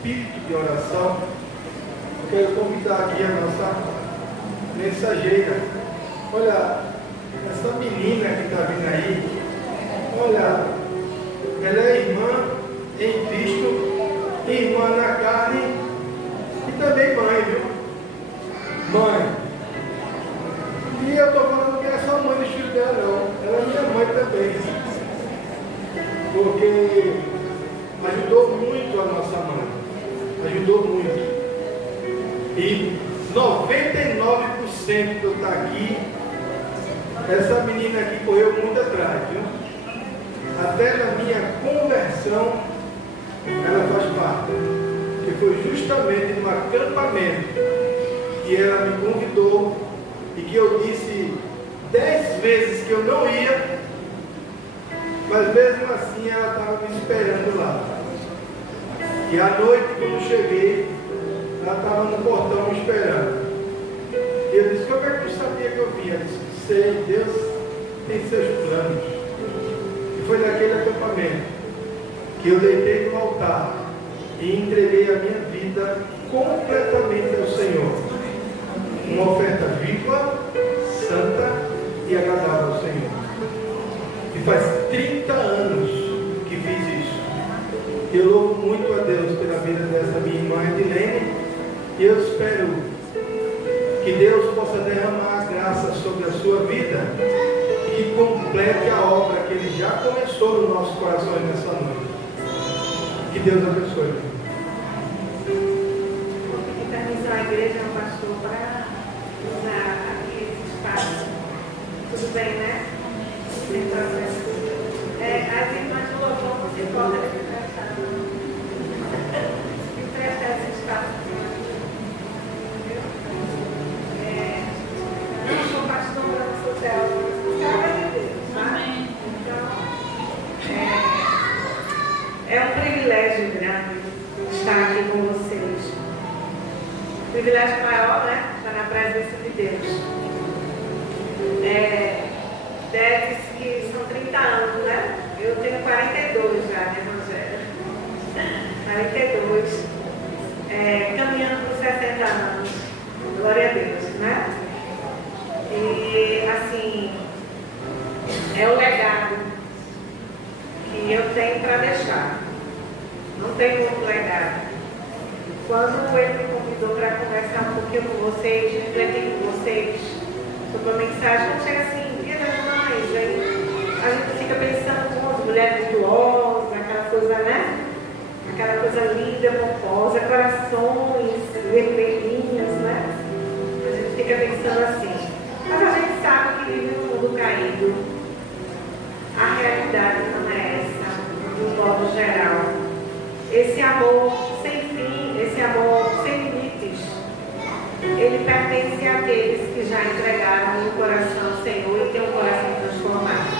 espírito de oração, eu quero convidar aqui a nossa mensageira. Olha, essa menina que está vindo aí, olha, ela é irmã em Cristo, irmã na carne e também mãe, viu? Mãe. E eu estou falando que é só mãe do filho dela, não. Ela é minha mãe também. Porque ajudou muito a nossa mãe. Ajudou muito. E 99% de eu estar aqui, essa menina aqui correu muito atrás, viu? Até na minha conversão, ela faz parte. Que foi justamente num acampamento que ela me convidou e que eu disse 10 vezes que eu não ia, mas mesmo assim ela estava me esperando lá. E à noite, quando cheguei, ela estava no portão me esperando. E eu disse: como é que tu sabia que eu vinha? Eu disse: sei, Deus tem seus planos. E foi naquele acampamento que eu deitei no altar e entreguei a minha vida completamente ao Senhor. Uma oferta viva, santa e agradável ao Senhor. E faz 30 anos que fiz isso. Eu louvo muito a Deus pela vida dessa minha irmã Edilene. E eu espero que Deus possa derramar a graça sobre a sua vida e que complete a obra que Ele já começou nos nossos corações nessa noite. Que Deus abençoe. Vou pedir permissão à igreja, ao pastor, para usar aqui esse espaço. Tudo bem, né? Sem processo. As irmãs do louvor, você pode emprestar esse espaço. Não sou pastor, não sou teóloga, sou serva de Deus, tá? Então, é um privilégio grande estar aqui com vocês. Privilégio maior, né? Estar na presença de Deus. Deve-se que são 30 anos, né? Eu tenho 42 já, né, Evangelho? 42. Caminhando por 60 anos. Glória a Deus, né? E, assim, é o legado que eu tenho para deixar. Não tem outro legado. Quando ele me convidou para conversar um pouquinho com vocês, refletir com vocês sobre a mensagem, não chega assim, Dia das Mães, aí a gente fica pensando com as mulheres virtuosas, aquela coisa, né? Aquela coisa linda, pomposa, corações vermelhinhos, né? A gente fica pensando assim. Mas a gente sabe que vive num mundo caído. A realidade não é essa, de um modo geral. Esse amor sem fim, esse amor sem limites, ele pertence àqueles que já entregaram o coração ao Senhor e têm um coração transformado.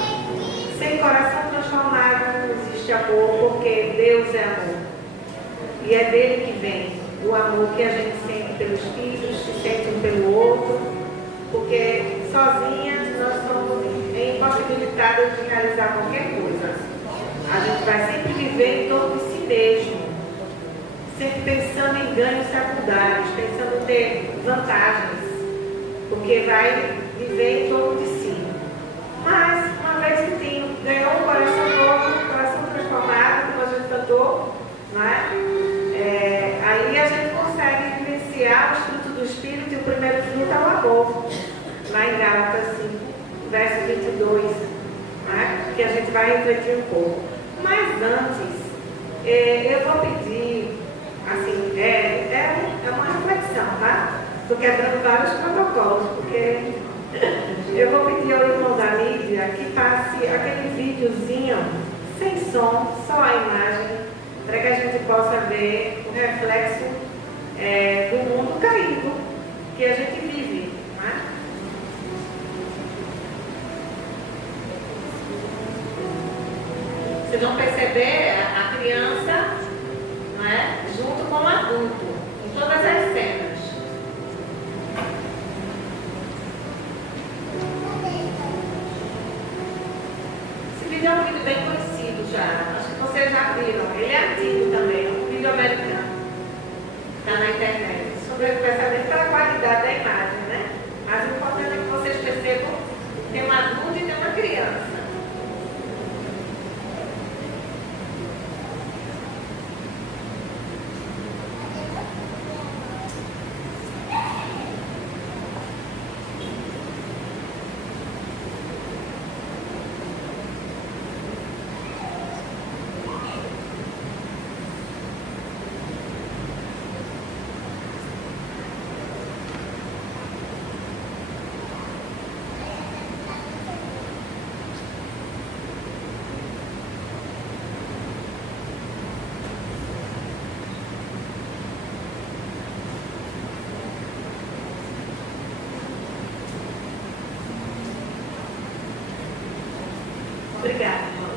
Sem coração transformado não existe amor, porque Deus é amor. E é dele que vem o amor que a gente sente pelos filhos, se sente um pelo outro, porque sozinhas nós somos impossibilitadas de realizar qualquer coisa. A gente vai sempre viver em torno de si mesmo, sempre pensando em ganhos secundários, pensando em ter vantagens, porque vai viver em torno de si. Mas, uma vez que ganhou um coração novo, um coração transformado, como a gente cantou, não é? Aí a gente consegue vivenciar os frutos do Espírito, e o primeiro fruto é o amor, lá em Gálatas 5, verso 22, né? Que a gente vai refletir um pouco. Mas antes, eu vou pedir, assim, é uma reflexão, tá? Estou quebrando vários protocolos, porque eu vou pedir ao irmão da mídia que passe aquele videozinho sem som, só a imagem, para que a gente possa ver o reflexo do mundo caído que a gente vive, né? Se não perceber, a criança, não é? Junto com o adulto, em todas as cenas. Esse vídeo é um vídeo bem conhecido já, acho que vocês já viram. Ele é antigo também, é um vídeo americano. está na internet, especialmente pela qualidade da imagem, né? Mas o importante é que vocês percebam que tem um adulto e tem uma criança. Obrigada, irmão.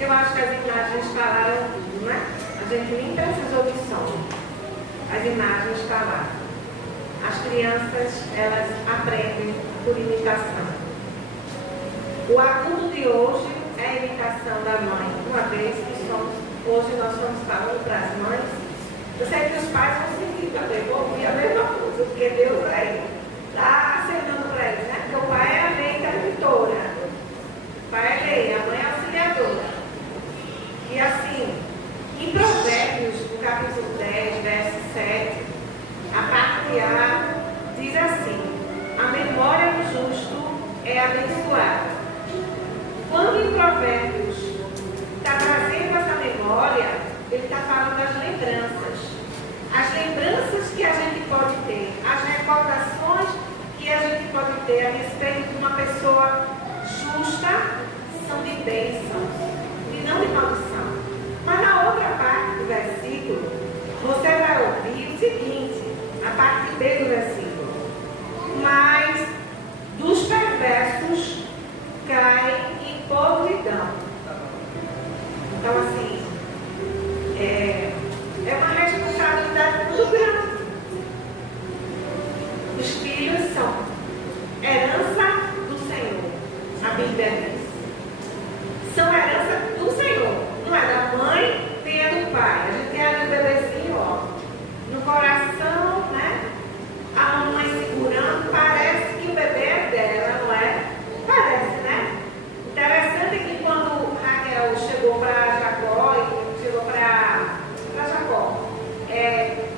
Eu acho que as imagens falaram tudo, né? A gente nem precisou de som. As imagens falaram. As crianças, elas aprendem por imitação. O adulto de hoje é a imitação da mãe. Uma vez que hoje nós estamos falando para as mães, eu sei que os pais vão sentir também, vão ouvir a mesma coisa, porque Deus está acenando para eles, né? Porque o pai é a lei interditora, o pai é a lei, a mãe é a auxiliadora. E assim, em Provérbios, no capítulo 10, verso 7, a parte A diz assim: a memória do justo é abençoada. Quando em Provérbios está trazendo essa memória, ele está falando das lembranças. As lembranças que a gente pode ter, as recordações que a gente pode ter a respeito de uma pessoa justa são de bênção e não de maldição. Mas na outra parte do versículo, você vai ouvir o seguinte, a parte B do versículo: mas dos perversos caem em podridão. Então assim, é uma responsabilidade muito grande. Os filhos são herança do Senhor, a Bíblia diz. São herança do Senhor, não é da mãe nem é do pai. A gente tem ali o bebezinho, ó, no coração, né? A mamãe segurando, parece que o bebê é dela, não é? Parece, né? Interessante que quando Raquel chegou para Jacó, chegou para Jacó,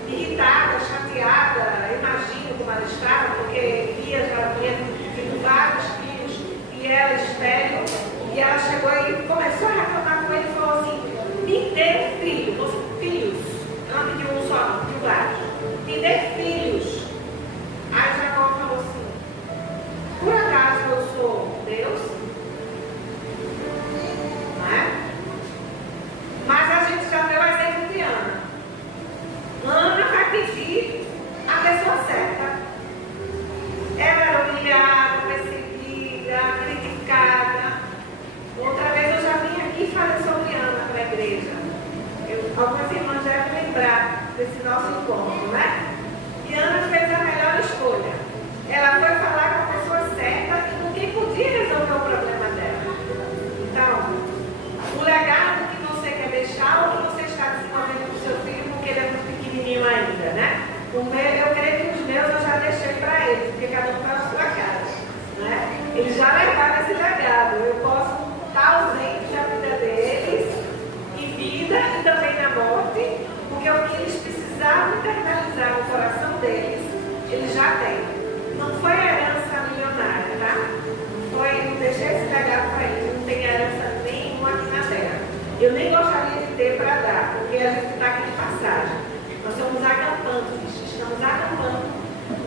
irritada, chateada, imagino como ela estava, porque já tinha tido vários filhos e ela estéril, e ela chegou e começou a reclamar com ele e falou assim: me dê filhos, não me de um só, de vários, me dê filhos. Aí Jacó falou assim: por acaso eu sou Deus? Não é? Mas a gente já deu o exemplo de Ana. Ana vai pedir a pessoa certa. Ela era humilhada, perseguida, criticada. Outra vez eu já vim aqui falar sobre Ana para a igreja. Algumas irmãs já devem lembrar desse nosso encontro, né? E Ana fez a melhor escolha. Ela foi falar com a pessoa certa e com quem podia resolver o problema dela. Então, o legado que você quer deixar ou que você está desenvolvendo com o seu filho, porque ele é muito pequenininho ainda, né? Eu creio que os meus eu já deixei para eles, porque cada um está na sua casa, né? Eles já levaram esse legado. Eu posso estar ausente da vida deles, em vida e também na morte, porque o que eles precisavam internalizar no coração deles, eles já têm. Não foi herança milionária, tá? Não deixei esse legado para eles, não tem herança nenhuma aqui na terra. Eu nem gostaria de ter para dar, porque a gente está aqui de passagem. Nós somos acampantes, estamos acampando.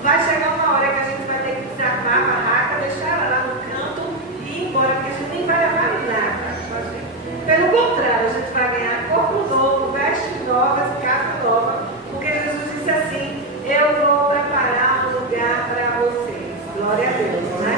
Vai chegar uma hora que a gente vai ter que desarmar a barraca, deixar ela lá no canto e ir embora, porque a gente nem vai levar nada. Pelo contrário, a gente vai ganhar corpo novo, vestes novas, casa nova, porque Jesus disse assim: eu vou preparar um lugar para vocês. Glória a Deus, né?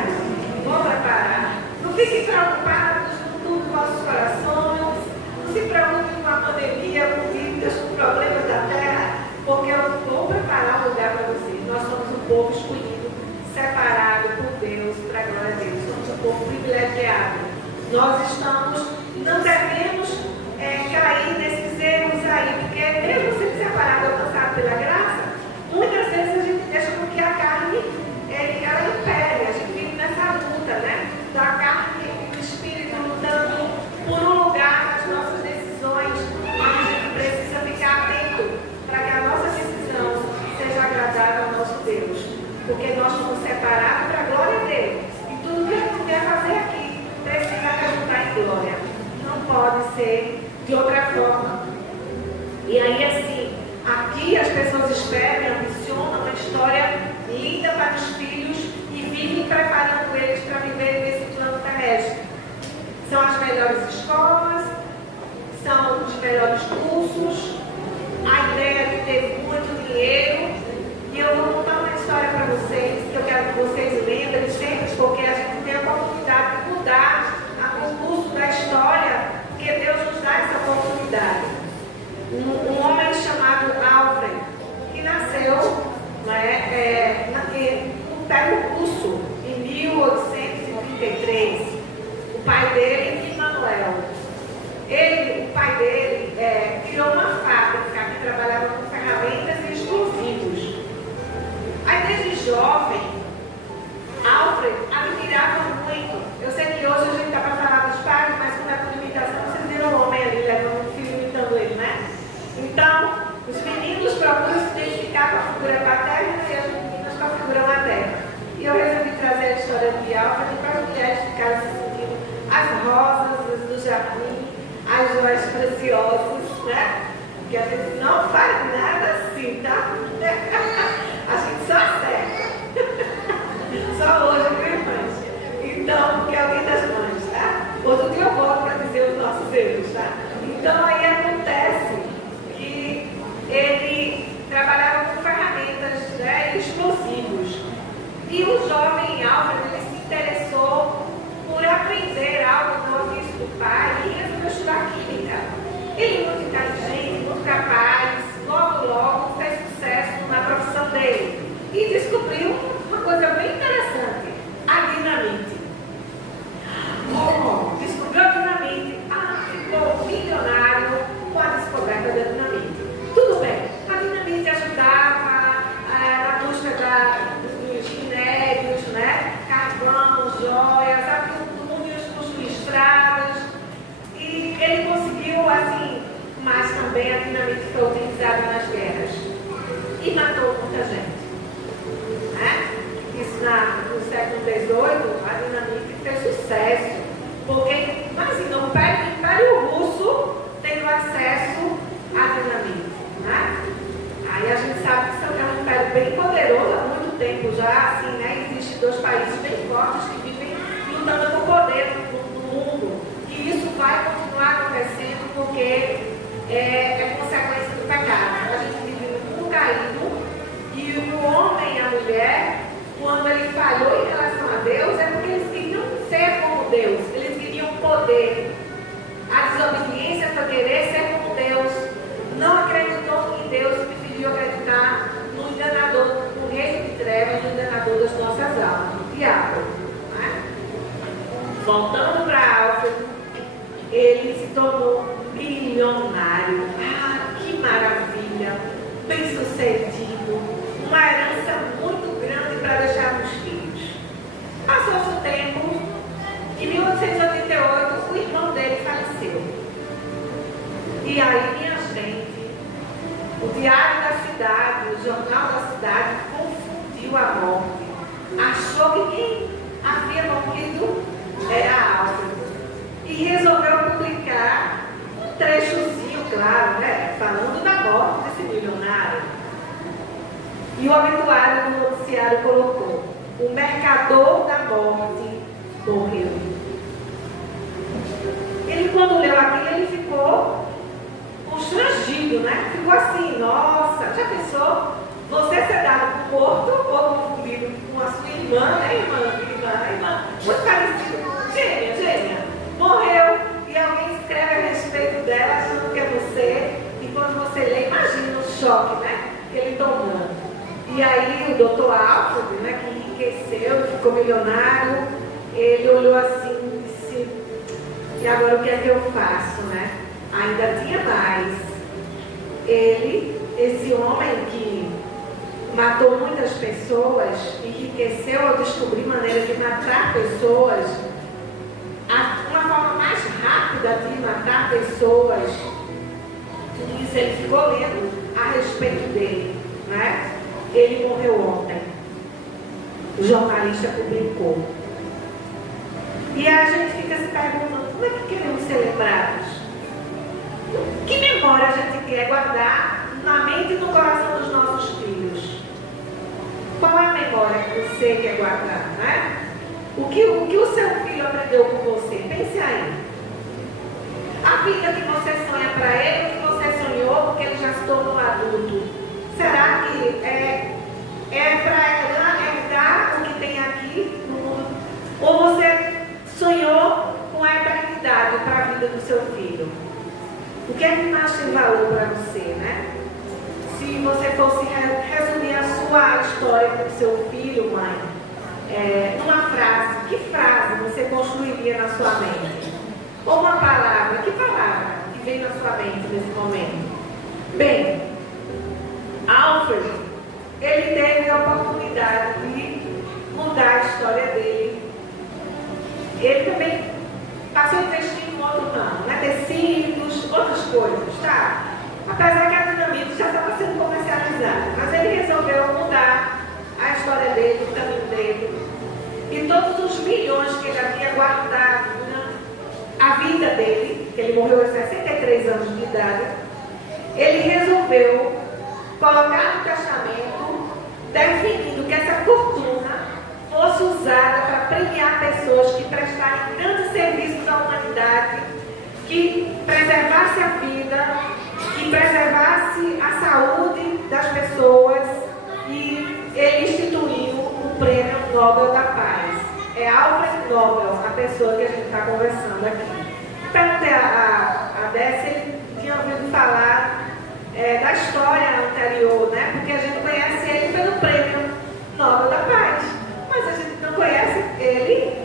Vou preparar. Não fiquem preocupados com os vossos corações, não se preocupem com a pandemia, com dívidas, com problemas da terra, porque eu vou preparar um lugar para vocês. Nós somos um povo escolhido, separado por Deus, para a glória de Deus. Somos um povo privilegiado. Nós não devemos cair nesses erros aí forma. E aí, assim, aqui as pessoas esperam e ambicionam uma história linda para os filhos e vivem preparando eles para viver nesse plano terrestre. São as melhores escolas, são os melhores cursos, a ideia de ter muito dinheiro. E eu vou contar uma história para vocês, que eu quero que vocês lembrem sempre, porque a gente tem a oportunidade de mudar o curso da história, porque Deus nos dá essa oportunidade. Um homem chamado Alfred, que nasceu no Pego Russo, em 1833. O pai dele, Emanuel. O pai dele, criou uma fábrica que trabalhava com ferramentas e explosivos. Aí, desde jovem, Alfred admirava muito. Eu sei que hoje a gente está para falar dos pais, mas quando é por imitação, vocês viram o homem ali levando um filho imitando ele, né? Então, os meninos procuram se identificar com a figura paterna e as meninas com a figura materna. E eu resolvi trazer a história de Alfred para as mulheres ficarem se sentindo as rosas do jardim, as joias preciosas, né? Porque a gente não faz nada assim, tá? A gente só acerta. Só hoje, viu, irmãs? Então, porque é o dia das mães, tá? Outro dia eu volto para dizer os nossos erros, tá? Então, aí acontece que ele trabalhava com ferramentas, né, explosivos. E o jovem Alfred, ele se interessou por aprender algo no ofício do pai e resolveu estudar química. Ele, muito inteligente, muito capaz, logo fez sucesso na profissão dele. E descobriu uma coisa bem interessante, a dinamite. Descobriu a dinamite, ficou milionário com a descoberta da dinamite. Tudo bem, a dinamite ajudava na busca dos minérios, né? Carvão, joias, construir estradas. E ele conseguiu, assim, mas também a dinamite foi utilizada nas guerras e matou muita gente. Isso no século XVIII, a dinamite fez sucesso, porque, imagina, o Império Russo tendo acesso à dinamite, né? Aí a gente sabe que é um império bem poderoso há muito tempo já, assim, né? Existem dois países bem fortes que vivem lutando por poder no mundo, e isso vai continuar acontecendo porque é consequência do pecado. A gente vive no mundo caído, e o homem e a mulher, quando ele falhou em relação a Deus, é porque eles queriam ser como Deus, eles queriam poder. A desobediência foi querer ser como Deus. Não acreditou em Deus, preferiu acreditar no enganador, no reino de trevas, no enganador das nossas almas, o diabo. Né? Voltando para Alfred, ele se tornou milionário. Que maravilha! Bem sucedido, uma herança muito grande para deixar nos filhos. Passou-se o tempo, em 1888 o irmão dele faleceu. E aí, minha gente, o diário da cidade, o jornal da cidade confundiu a morte. Achou que quem havia morrido era Alfred. E resolveu publicar um trechozinho, claro, né? Falando da morte desse milionário. E o obituário do noticiário colocou: o mercador da morte morreu. Ele, quando leu aquilo, ele ficou constrangido, né? Ficou assim: nossa, já pensou? Você ser dado por morto ou confundido com a sua irmã, né? Irmã, muito parecido. Gêmea, morreu. E alguém escreve a respeito dela, achando que é você. E quando você lê, imagina o choque, né? Que ele tomou. E aí o doutor Alfred, né, que enriqueceu, ficou milionário, ele olhou assim e disse: e agora o que é que eu faço, né? Ainda tinha mais. Ele, esse homem que matou muitas pessoas, enriqueceu ao descobrir maneiras de matar pessoas, uma forma mais rápida de matar pessoas. Tudo isso ele ficou lendo a respeito dele, né? Ele morreu ontem. O jornalista publicou. E a gente fica se perguntando: como é que queremos ser lembrados? que é guardar na mente e no coração dos nossos filhos. Qual é a memória que você quer guardar, né? O que o seu filho aprendeu com você? Pense aí. A vida que você sonha para ele, o que você sonhou porque ele já se tornou adulto. Será que é para herdar o que tem aqui no mundo? Ou você sonhou com a eternidade para a vida do seu filho? O que é que mais tem valor para você, né? Se você fosse resumir a sua história com o seu filho, mãe, numa frase, que frase você construiria na sua mente? Ou uma palavra, que palavra que vem na sua mente nesse momento? Bem, Alfred, ele teve a oportunidade de mudar a história dele. Ele também passou a investir em outro ramo, né? Tecidos, outras coisas, tá? Apesar que a Dinamite já estava sendo comercializada, mas ele resolveu mudar a história dele, o caminho dele. E todos os milhões que ele havia guardado a vida dele, que ele morreu aos 63 anos de idade, ele resolveu colocar no testamento, definindo que essa fortuna fosse usada para premiar pessoas que prestarem grandes serviços à humanidade, que preservasse a vida, que preservasse a saúde das pessoas, e ele instituiu o Prêmio Nobel da Paz. É Alfred Nobel, a pessoa que a gente está conversando aqui. Perguntei a Décia se ele tinha ouvido falar da história anterior, né? Porque a gente conhece ele pelo Prêmio Nobel da Paz, mas a gente não conhece ele,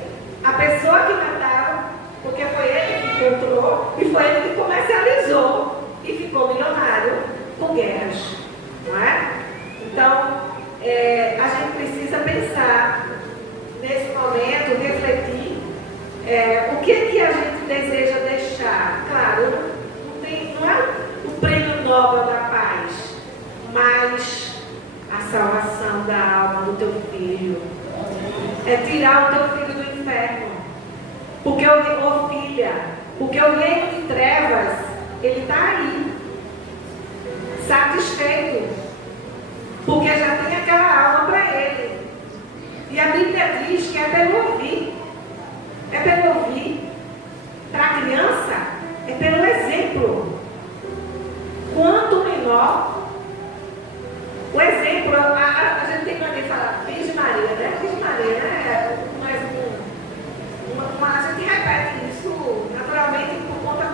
a pessoa que matava, porque foi ele que encontrou e foi ele que comercializou e ficou milionário com guerras, não é? Então, a gente precisa pensar nesse momento, refletir o que a gente deseja deixar. Claro, não é o Prêmio Nobel da Paz, mas a salvação da alma do teu filho. É tirar o teu filho do inferno. Porque porque o reino de trevas, ele está aí, satisfeito, porque já tem aquela alma para ele. E a Bíblia diz que é pelo ouvir. É pelo ouvir. Para a criança, é pelo exemplo. Quanto menor o exemplo, a gente tem que falar Virgem Maria, né? Virgem Maria, né? A gente repete isso naturalmente por conta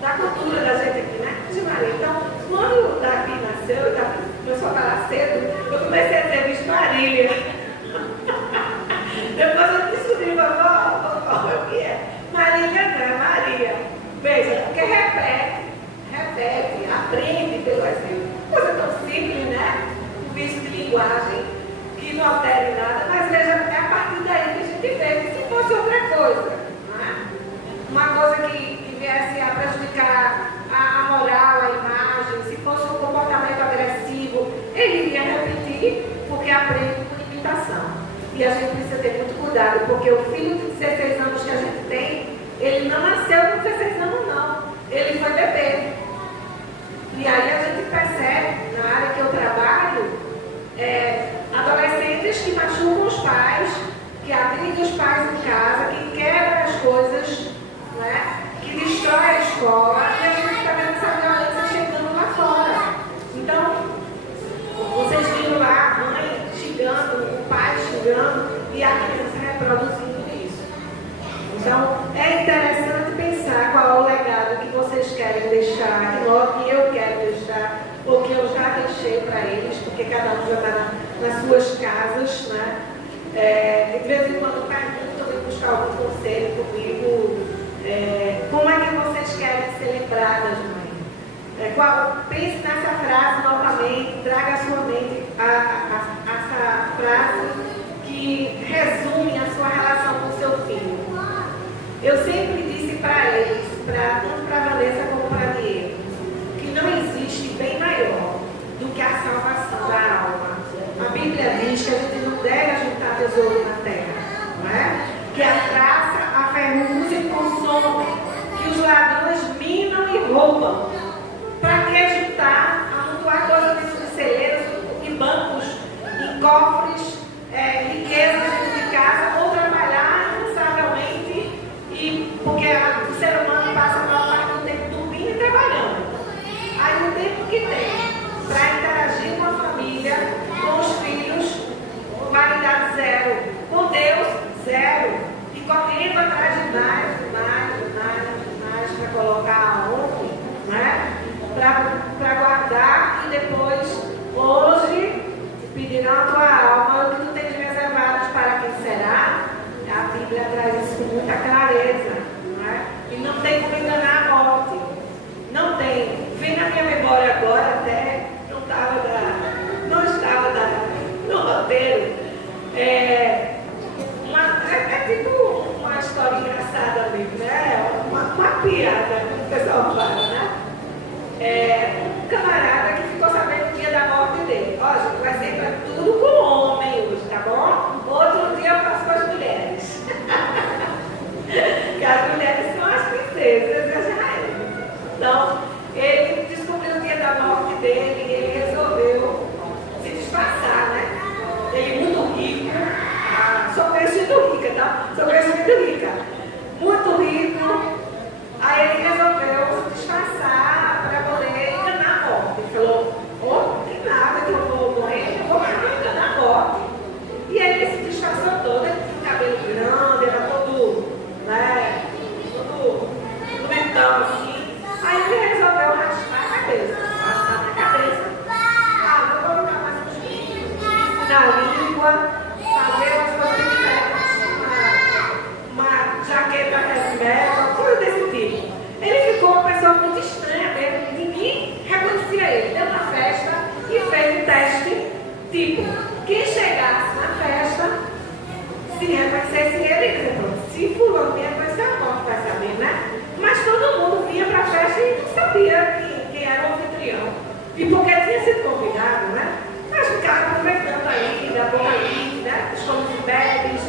da cultura da gente aqui, né? Virgem Maria. Então, quando Davi nasceu, Davi começou a falar cedo, eu comecei a dizer Virgem Maria. Depois eu descobri, vovó, o que é? Maria não é Maria. Veja, porque repete, aprende pelo exemplo. Coisa tão simples, né? Um vício de linguagem que não altere nada, mas veja, é a partir daí que a gente vê que se fosse outra coisa, não é? Uma coisa que viesse a prejudicar a moral, a imagem, se fosse um comportamento agressivo, ele iria repetir, porque aprende com imitação. E a gente precisa ter muito cuidado, porque o filho de 16 anos que a gente tem, ele não nasceu com 16 anos, não. Ele foi bebê. E aí a gente percebe, na área que eu trabalho, adolescentes que machucam os pais, que agridem os pais em casa, que quebram as coisas, né? Que destrói a escola, e a gente está vendo essa violência chegando lá fora. Então, vocês viram lá a mãe xingando, o pai xingando, e a criança reproduzindo isso. Então, é interessante pensar qual é o legado que vocês querem deixar, que eu quero deixar, ou que eu já deixei para eles, porque cada um já está nas suas casas, né? De vez em quando pergunto, eu vou buscar algum conselho comigo. Como é que vocês querem ser lembradas, mãe? Pense nessa frase novamente, traga à sua mente essa frase que resume a sua relação com o seu filho. Eu sempre disse para eles, tanto para a Vanessa como para a Diego, que não existe bem maior do que a salvação da alma. A Bíblia diz que a gente não deve ajuntar tesouro na terra, não é? Que a traça, a ferrugem consome, que os ladrões minam e roubam. para guardar e depois, hoje, pedirão a tua alma, o que tu tens reservado para quem será. A Bíblia traz isso com muita clareza, não é? E não tem como enganar a morte. Não tem. Vem na minha memória agora, até não estava no roteiro. É tipo uma história engraçada ali, né? Uma piada que o pessoal fala, né? Um camarada que ficou sabendo o dia da morte dele. Ó, gente, vai ser para tudo com o homem hoje, tá bom? Outro dia eu faço com as mulheres. Que as mulheres são as princesas de Israel. Então, ele descobriu o dia da morte dele e ele resolveu se disfarçar, né? Ele muito rico. Sou crescido rica, tá? Sou crescido rica. Muito rico. Aí ele resolveu se disfarçar para poder enganar a morte. Ele falou, que nada, que eu vou morrer, eu vou enganar a morte. E aí ele se disfarçou todo, ele tinha o cabelo grande, era todo, né? Todo mentão assim. Aí ele resolveu raspar a cabeça. Vou colocar mais uns pintos na língua, fazer umas coisas diferentes, uma jaqueta resmega, coisa desse tipo. Ele ficou uma pessoa muito estranha mesmo, ninguém reconhecia ele. Deu uma festa e fez um teste, tipo, quem chegasse na festa, se reconhecesse ele, se fulano me reconhecer, a morte vai saber, né? Mas todo mundo vinha para a festa e não sabia quem era o anfitrião. E porque tinha sido convidado, né? Mas ficava aproveitando aí, da boca livre, né? Os comes e bebes.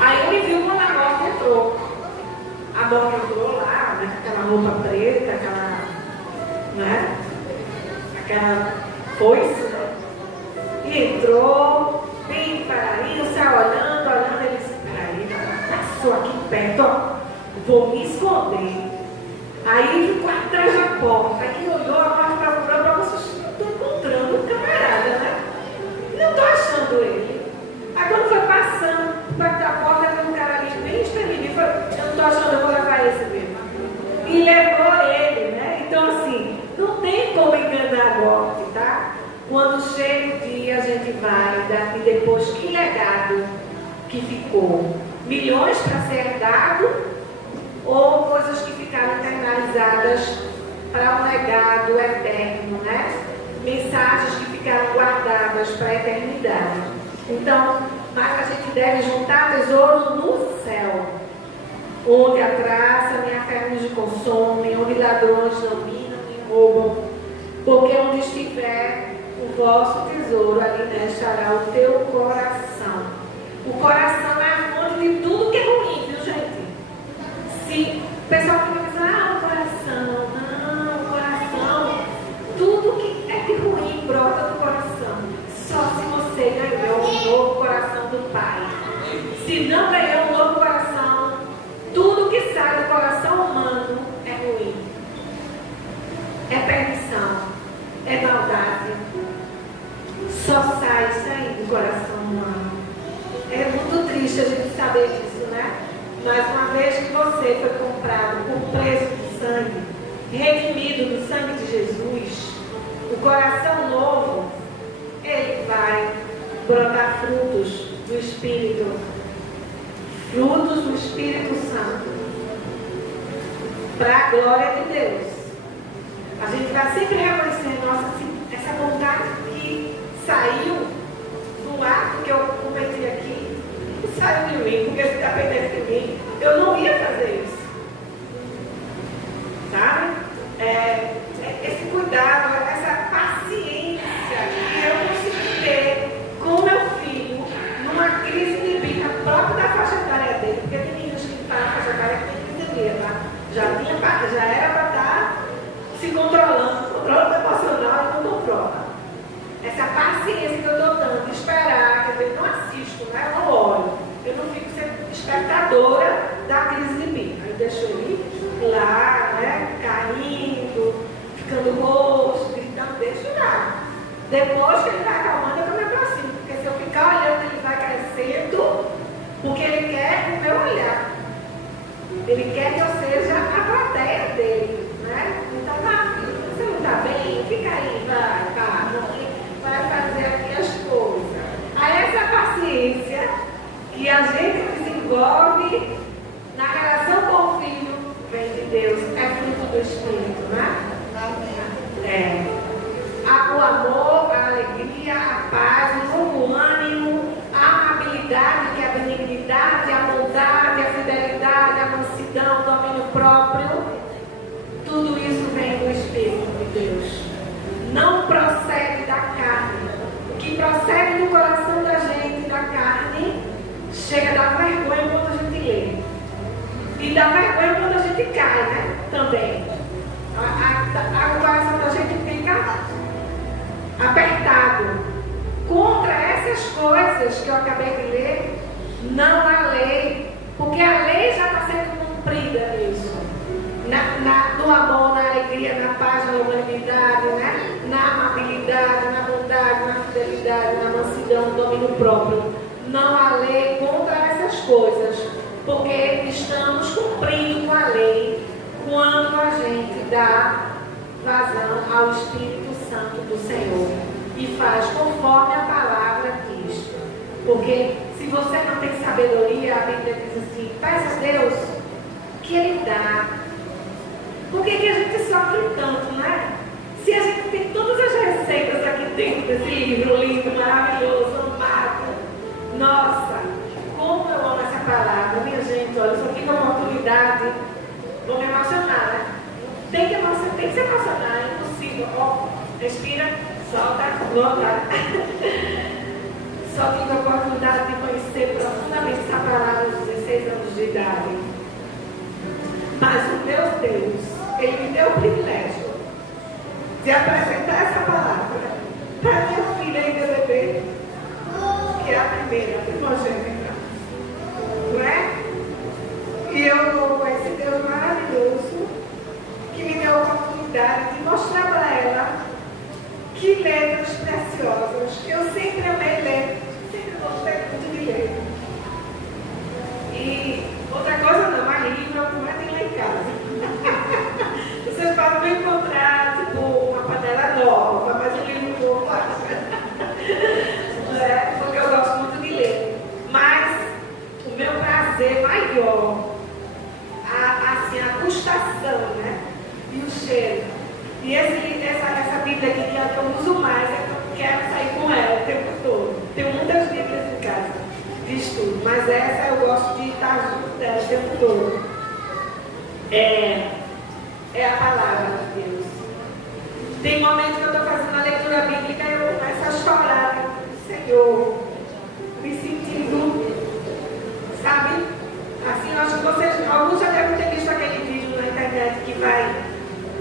Aí ele viu quando a morte entrou. A morte entrou lá, né? Com aquela roupa preta, aquela foice, né? E entrou, bem para aí, o céu olhando, ele disse, peraí, passou aqui perto, ó, vou me esconder. Aí ficou atrás da porta, aí olhou, a morte para vocês, estou encontrando um camarada, né? Não estou achando ele. Aí quando foi passando perto da porta, viu um cara ali bem espremido, falou, eu não estou achando, eu vou levar esse mesmo. E levou ele, né? Então assim, não tem como enganar a morte, tá? Quando chega o dia, a gente vai dar, e depois que legado que ficou? Milhões para ser herdado ou coisas que ficaram internalizadas para um legado eterno, né? Mensagens que ficaram guardadas para a eternidade. Então, mas a gente deve juntar tesouro no céu, onde a traça nem a ferrugem consomem, onde ladrões não minam nem roubam, porque onde estiver o vosso tesouro, ali estará o teu coração. O coração é a fonte de tudo que é ruim, viu, gente? Se o pessoal fica pensando, o coração, tudo que é de ruim brota do coração. Só se você ganhou um novo coração do Pai. Se não ganhou um novo coração, tudo que sai do coração humano é ruim. É perdição, é maldade. Só sai isso aí do coração humano. É muito triste a gente saber disso, né? Mas uma vez que você foi comprado por preço de sangue, redimido do sangue de Jesus, o coração novo, ele vai brotar frutos do Espírito, frutos do Espírito Santo, para a glória de Deus. A gente vai sempre reconhecer essa vontade que saiu do ato que eu cometi aqui, saiu de mim, porque se dependesse de mim, eu não ia fazer isso. Sabe? Esse cuidado, essa paciência que eu consegui ter com o meu filho numa crise de birra própria da faixa etária dele, porque tem meninos que estão na faixa etária que tem crise de birra, tá? Já era para estar se controlando, controle emocional e não controla. Essa paciência que eu estou dando de esperar, quer dizer, eu não assisto, né? Eu não olho, eu não fico sendo espectadora da crise de birra. Eu deixo ele lá, né? Caindo, ficando roxo, gritando, deixo lá. Depois que ele vai acalmando, eu me aproximo, porque se eu ficar olhando, ele vai crescendo, porque ele quer o meu olhar. Ele quer que eu seja a plateia dele, né? Então, E dá vergonha quando a gente cai, né? Também. O coração da gente fica apertado. Contra essas coisas que eu acabei de ler, não há lei. Porque a lei já está sendo cumprida nisso. No amor, na alegria, na paz, na humanidade, né? Na amabilidade, na bondade, na fidelidade, na mansidão, no domínio próprio. Não há lei contra essas coisas, porque estamos cumprindo com a lei quando a gente dá vazão ao Espírito Santo do Senhor e faz conforme a palavra diz. Porque se você não tem sabedoria, a Bíblia diz assim, peça a Deus que Ele dá. Por que a gente sofre tanto, né? Se a gente tem todas as receitas aqui dentro desse livro lindo, maravilhoso, amado. Nossa, como eu amo essa palavra, minha gente. Olha, isso aqui é uma oportunidade. Vou me emocionar, né? Tem que se emocionar, é impossível. Ó, respira, solta, volta. Só tive a oportunidade de conhecer profundamente essa palavra aos 16 anos de idade. Mas o meu Deus, Ele me deu o privilégio de apresentar essa palavra para minha filha ainda bebê, que é a primeira primogênita, não é? E eu louvo esse Deus maravilhoso que me deu a oportunidade de mostrar para ela que letras preciosas, que eu sempre amei ler, sempre gostei muito de ler. E outra coisa não, a livro não é nem lá em casa. Vocês podem me encontrar, tipo, uma panela nova, mas o livro novo porque eu gosto muito de ler. Mas o meu prazer maior, a gustação, né? E o cheiro. E essa Bíblia aqui, que é a que eu uso mais, é que eu quero sair com ela o tempo todo. Tenho muitas Bíblias em casa de estudo, mas essa eu gosto de estar junto dela o tempo todo. É a palavra de Deus. Tem momentos que eu estou fazendo a leitura bíblica e eu começo a chorar, Senhor, me sentindo, sabe? Assim, eu acho que vocês, alguns já devem ter visto aquele vídeo na internet que vai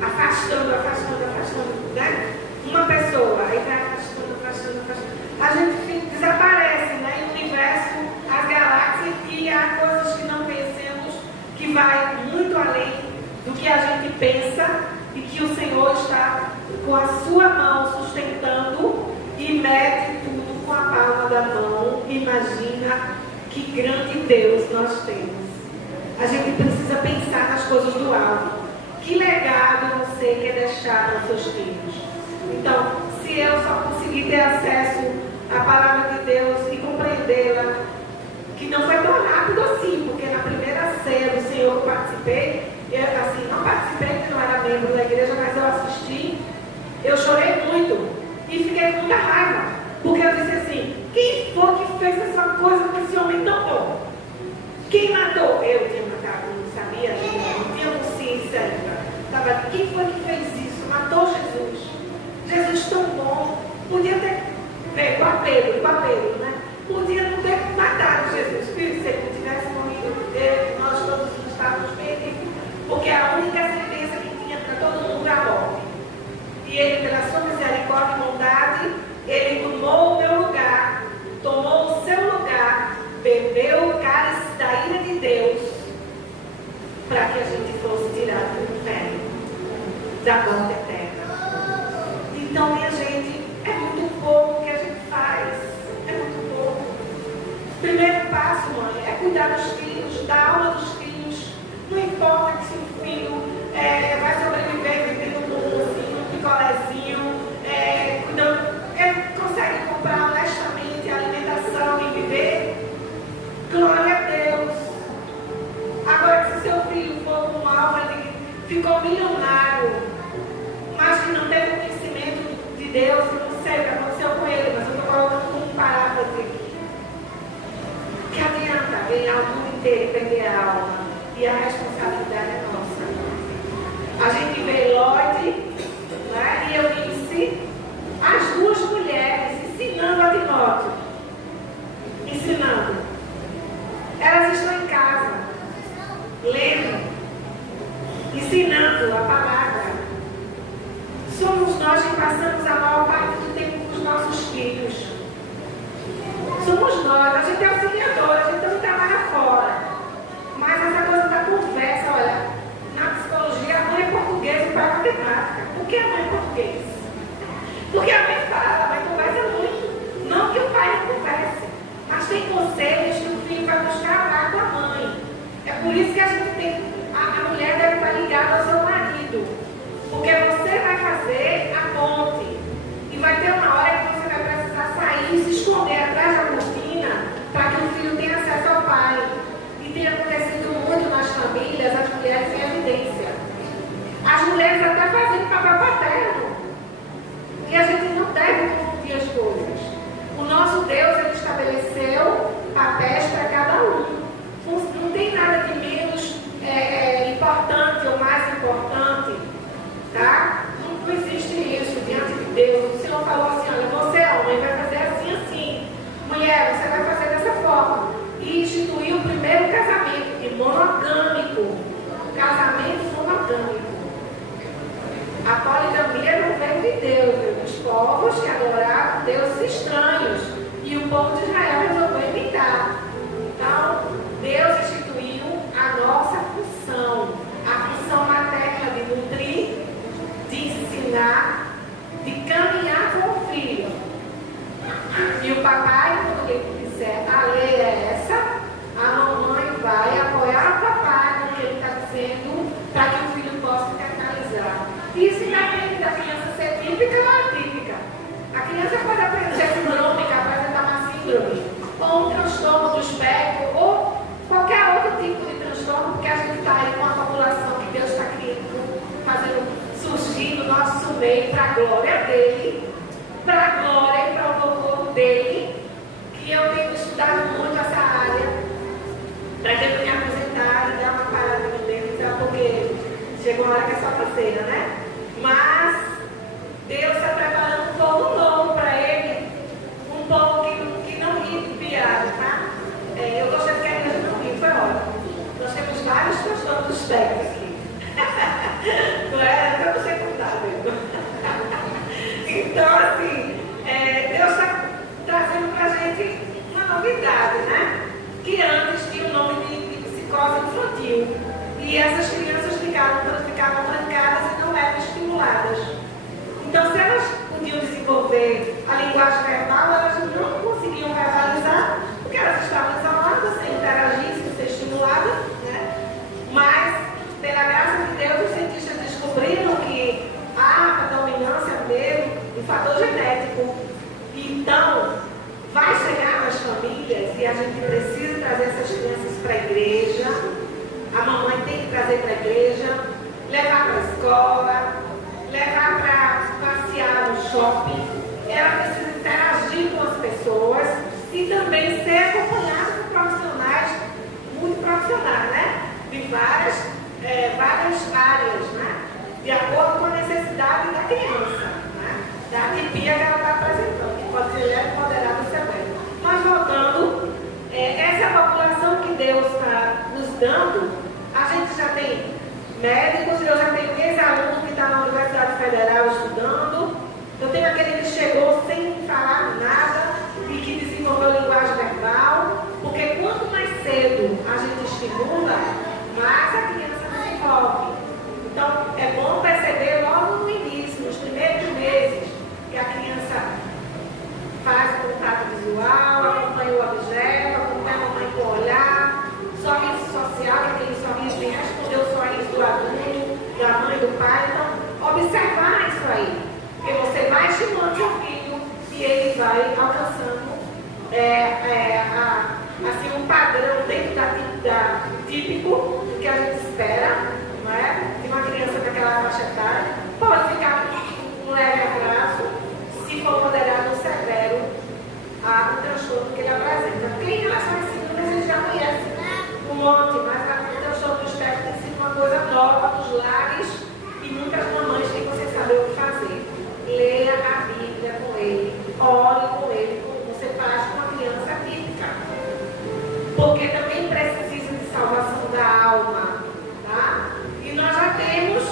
afastando, né? Uma pessoa, aí vai afastando. A gente desaparece, né? No universo, as galáxias, e há coisas que não conhecemos, que vai muito além do que a gente pensa, e que o Senhor está com a sua mão sustentando e mede tudo com a palma da mão. Imagina que grande Deus nós temos. A gente precisa pensar nas coisas do alto. Que legado você quer deixar aos seus filhos? Então, se eu só conseguir ter acesso à palavra de Deus e compreendê-la, que não foi tão rápido assim, porque na primeira ceia do Senhor eu participei, não participei porque não era membro da igreja, mas eu assisti, eu chorei muito e fiquei com muita raiva, porque eu disse assim, quem foi que fez essa coisa com esse homem tão bom? Quem matou? Eu tinha matado, não sabia, não tinha consciência ainda. Quem foi que fez isso? Matou Jesus. Jesus tão bom, podia ter, com a Pedro, né? Podia não ter matado Jesus, se ele tivesse morrido, nós todos estávamos perdidos, porque a única sentença que tinha para todo mundo era a morte. E ele, pela sua misericórdia e bondade, ele tomou o meu lugar, tomou o seu lugar, bebeu o cálice da ira de Deus, para que a gente fosse tirado do inferno, da morte eterna. Então, minha gente, é muito pouco que a gente faz, é muito pouco. Primeiro passo, mãe, é cuidar dos filhos, da aula dos filhos. Não importa que se o filho vai sobreviver vendendo um picolézinho, ele consegue comprar honestamente a alimentação e viver. Glória a Deus. Agora, se seu filho for um alvo, ele ficou milionário, mas que não teve conhecimento de Deus, eu não sei o que aconteceu com ele, mas eu estou colocando como um paráfrase aqui. Que adianta ganhar o mundo inteiro e perder a alma? E a responsabilidade é nossa. A gente vê Lloyd, né, e Eunice, as duas mulheres ensinando a Timóteo. Ensinando. Elas estão em casa, lendo, passamos a maior parte do tempo com os nossos filhos. Somos nós, a gente é auxiliador, a gente não trabalha fora. Mas essa coisa da conversa, olha, na psicologia, a mãe é portuguesa e o pai é matemática. Por que a mãe é portuguesa? Porque a mãe fala, a mãe conversa muito. Não que o pai não converse, mas tem conselhos que o filho vai buscar lá com a mãe. É por isso que a gente tem, a mulher deve estar ligada ao seu marido. Porque você vai fazer a ponte. E vai ter uma hora que você vai precisar sair e se esconder atrás da cortina para que o filho tenha acesso ao pai. E tem acontecido muito nas famílias, as mulheres em evidência. As mulheres até fazendo papel paterno. E a gente não deve confundir as coisas. O nosso Deus, ele estabeleceu papéis para cada um. Não tem nada de menos importante ou mais importante. Tá? Não existe isso diante de Deus. O Senhor falou assim, olha, você homem vai fazer assim, assim. Mulher, você vai fazer dessa forma. E instituiu o primeiro casamento, e monogâmico. O casamento monogâmico. A poligamia não veio de Deus, veio dos povos que adoravam deuses estranhos. E o povo de Israel resolveu imitar. Então, Deus instituiu a nossa função. A função materna de nutrir, de ensinar, de caminhar com o filho. E o papai, quando ele disser a lei é essa, a mamãe vai apoiar o papai no que ele está dizendo para que o filho possa internalizar. Isso independe da criança ser típica ou atípica. A criança pode aprender sindrômica, apresentar uma síndrome, ou um transtorno do espectro, ou qualquer outro tipo de transtorno, porque a gente está aí com a população que Deus está criando, fazendo surgir no nosso meio para a glória dele, para a glória e para o louvor dele, que eu tenho estudado muito essa área, para que eu me apresentar e dar uma parada aqui dentro, porque chegou uma hora que é só parceira, né? Mas Deus está preparando um povo novo para ele, um povo que não ri de piada, tá? Eu gostei que a igreja não ri, foi ótimo. Nós temos vários transtornos do espectro aqui. Não é? Eu não sei contar, mesmo. Então, assim, Deus está trazendo para a gente uma novidade, né? Que antes tinha o nome de psicose infantil. E essas crianças ficavam trancadas e não eram estimuladas. Então, se elas podiam desenvolver a linguagem verbal, elas não conseguiam verbalizar, porque elas estavam isoladas, sem interagir, sem ser estimuladas, né? Mas, pela graça de Deus, os cientistas descobriram que há a dominância dele, um fator genético. Então, vai chegar nas famílias e a gente precisa trazer essas crianças para a igreja. A mamãe tem que trazer para a igreja, levar para a escola, levar para passear no shopping. Ela precisa interagir com as pessoas e também ser acompanhada por profissionais, muito profissionais, né? De várias áreas, né? De acordo com a necessidade da criança, né? Da atipia que ela está apresentando, que pode ser leve, moderada ou severa. Mas voltando, essa é a população que Deus está nos dando. A gente já tem médicos, eu já tenho ex-aluno que está na Universidade Federal estudando. Eu tenho aquele que chegou sem falar nada e que desenvolveu linguagem verbal, porque quanto mais cedo a gente estimula, mais a criança desenvolve. Então, é bom perceber logo no início, nos primeiros meses, que a criança faz o contato visual, acompanha o objeto, acompanha a mamãe com o olhar, sorriso social, que aquele sorriso vem responder o sorriso do adulto, da mãe, do pai. Então, observar isso aí. Porque você vai estimulando seu filho e ele vai alcançando assim, um padrão dentro da típico do que a gente espera, não é? De uma criança daquela faixa etária. Pode ficar um leve atraso, se for moderado ou severo, o transtorno que ele apresenta. Porque em relação a síndrome, a gente já conhece um monte, mas o transtorno do espectro tem sido uma coisa nova nos lares e muitas mamães têm que você saber o que fazer. Leia a Bíblia com ele, ore com ele, como você faz com uma criança típica. Porque também precisa de salvação da alma, tá? E nós já temos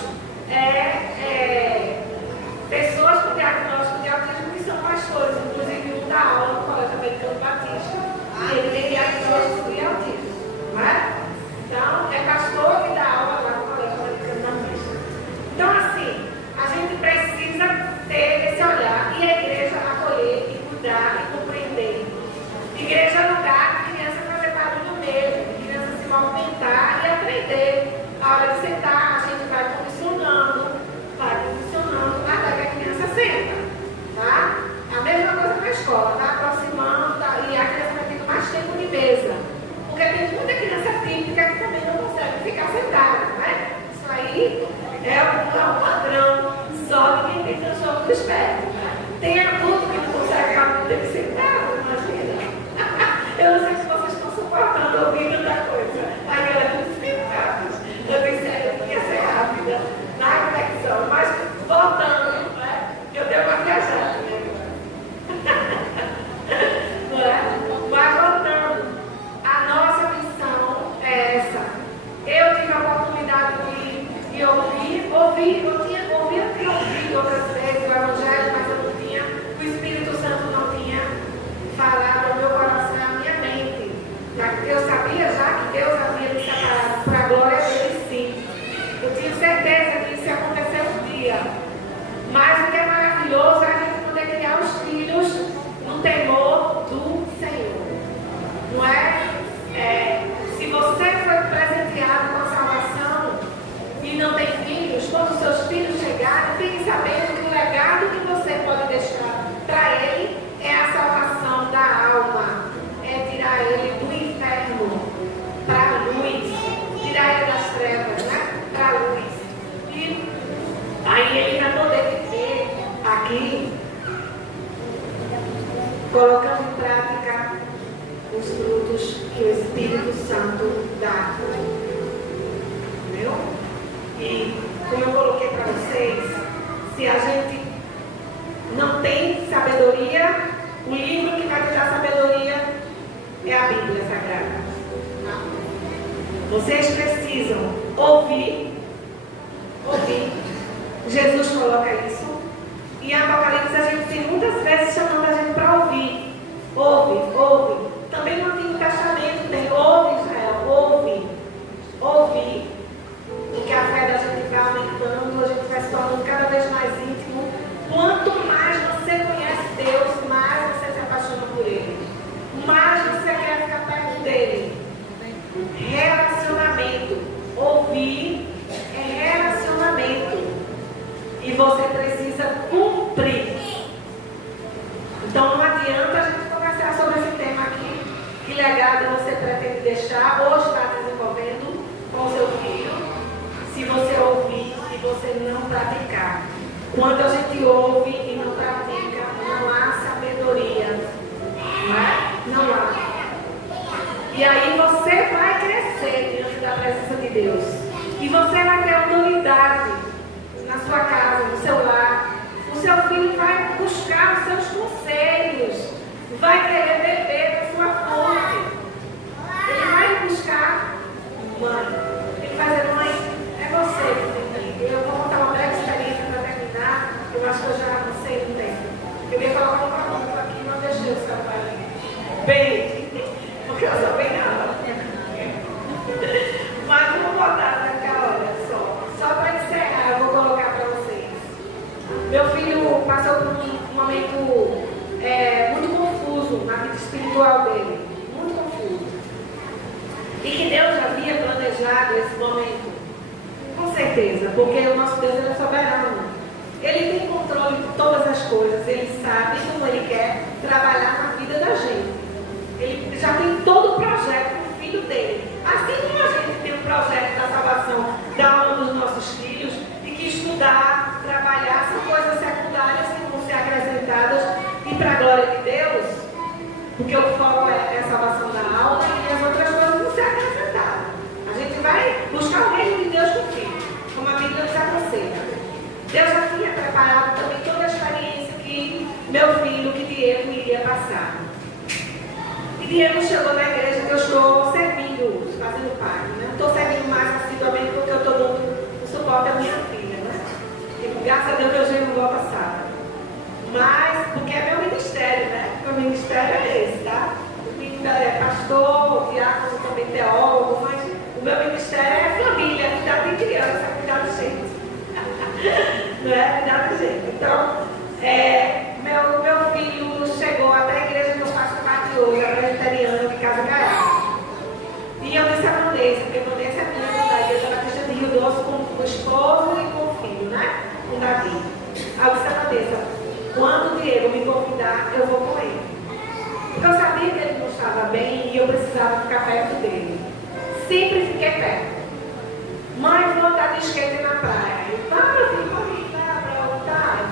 aqui, colocando em prática os frutos que o Espírito Santo dá. Entendeu? E como eu coloquei para vocês, se a gente não tem sabedoria, o livro que vai te dar sabedoria é a Bíblia Sagrada. Vocês precisam ouvir. Jesus coloca isso. E em Apocalipse a gente tem muitas vezes chamando a gente para ouvir. Ouve. Também no Antigo Testamento tem ouve, Israel, ouve. Porque a fé da gente vai aumentando, a gente vai se tornando cada vez mais íntimo. Quanto mais você conhece Deus, mais você se apaixona por Ele. Mais você quer ficar perto dEle. Relacionamento. Ouvir é relacionamento. E você precisa cumprir. Então não adianta a gente conversar sobre esse tema aqui. Que legado você pretende deixar ou está desenvolvendo com o seu filho, se você ouvir e você não praticar. Quando a gente ouve e não pratica, não há sabedoria. Não há. E aí você vai crescer diante da presença de Deus. E você vai ter autoridade na sua casa, no seu lar. O seu filho vai buscar os seus conselhos. Vai querer beber da sua fonte. Ele vai buscar, mãe. Ele vai dizer, mãe, é você que tem que. Eu vou contar uma breve experiência para terminar. Eu acho que eu já não sei o tempo. Eu ia colocar um produto aqui, não deixei o seu pai. Bem, porque eu sou bem nada. Mas vou botar pra cá, olha só. Só para encerrar, eu vou colocar para vocês. Meu filho passou por um momento muito confuso na vida espiritual dele. Muito confuso. E que Deus já havia planejado esse momento. Com certeza, porque o nosso Deus é soberano. Ele tem controle de todas as coisas. Ele sabe como Ele quer trabalhar na vida da gente. Ele já tem todo o projeto com o filho dele. Assim como a gente tem um projeto da salvação da alma dos nossos filhos, e que estudar, trabalhar, são coisas secundárias que vão ser acrescentadas e para a glória de Deus, porque o foco é a salvação da alma e as outras coisas vão ser acrescentadas. A gente vai buscar o reino de Deus com o filho, como a Bíblia nos aconselha. Deus já tinha preparado também toda a experiência que meu filho, que Diego, iria passar. E Diego chegou na igreja que eu estou servindo, fazendo parte. Não estou servindo mais assiduamente porque eu estou dando o suporte à minha filha, né? E graças a Deus eu já não passada. Mas, porque é meu ministério, né? Meu ministério é esse, tá? O menino é pastor, diácono, também teólogo, mas o meu ministério é família, cuidar de criança, cuidar de gente. Não é? Cuidar de gente. Então, meu filho chegou até a igreja que eu faço parte hoje, a presbiteriana de Casa Gaiá. E eu disse a Vanessa, porque Vanessa é minha da igreja Batista de Rio Doce com o esposo e com o filho, né? Com Davi. Aí eu disse a Vanessa, quando o Diego me convidar, eu vou com ele. Porque eu sabia que ele não estava bem e eu precisava ficar perto dele. Sempre fiquei perto. Mãe, vou andar de skate na praia. Eu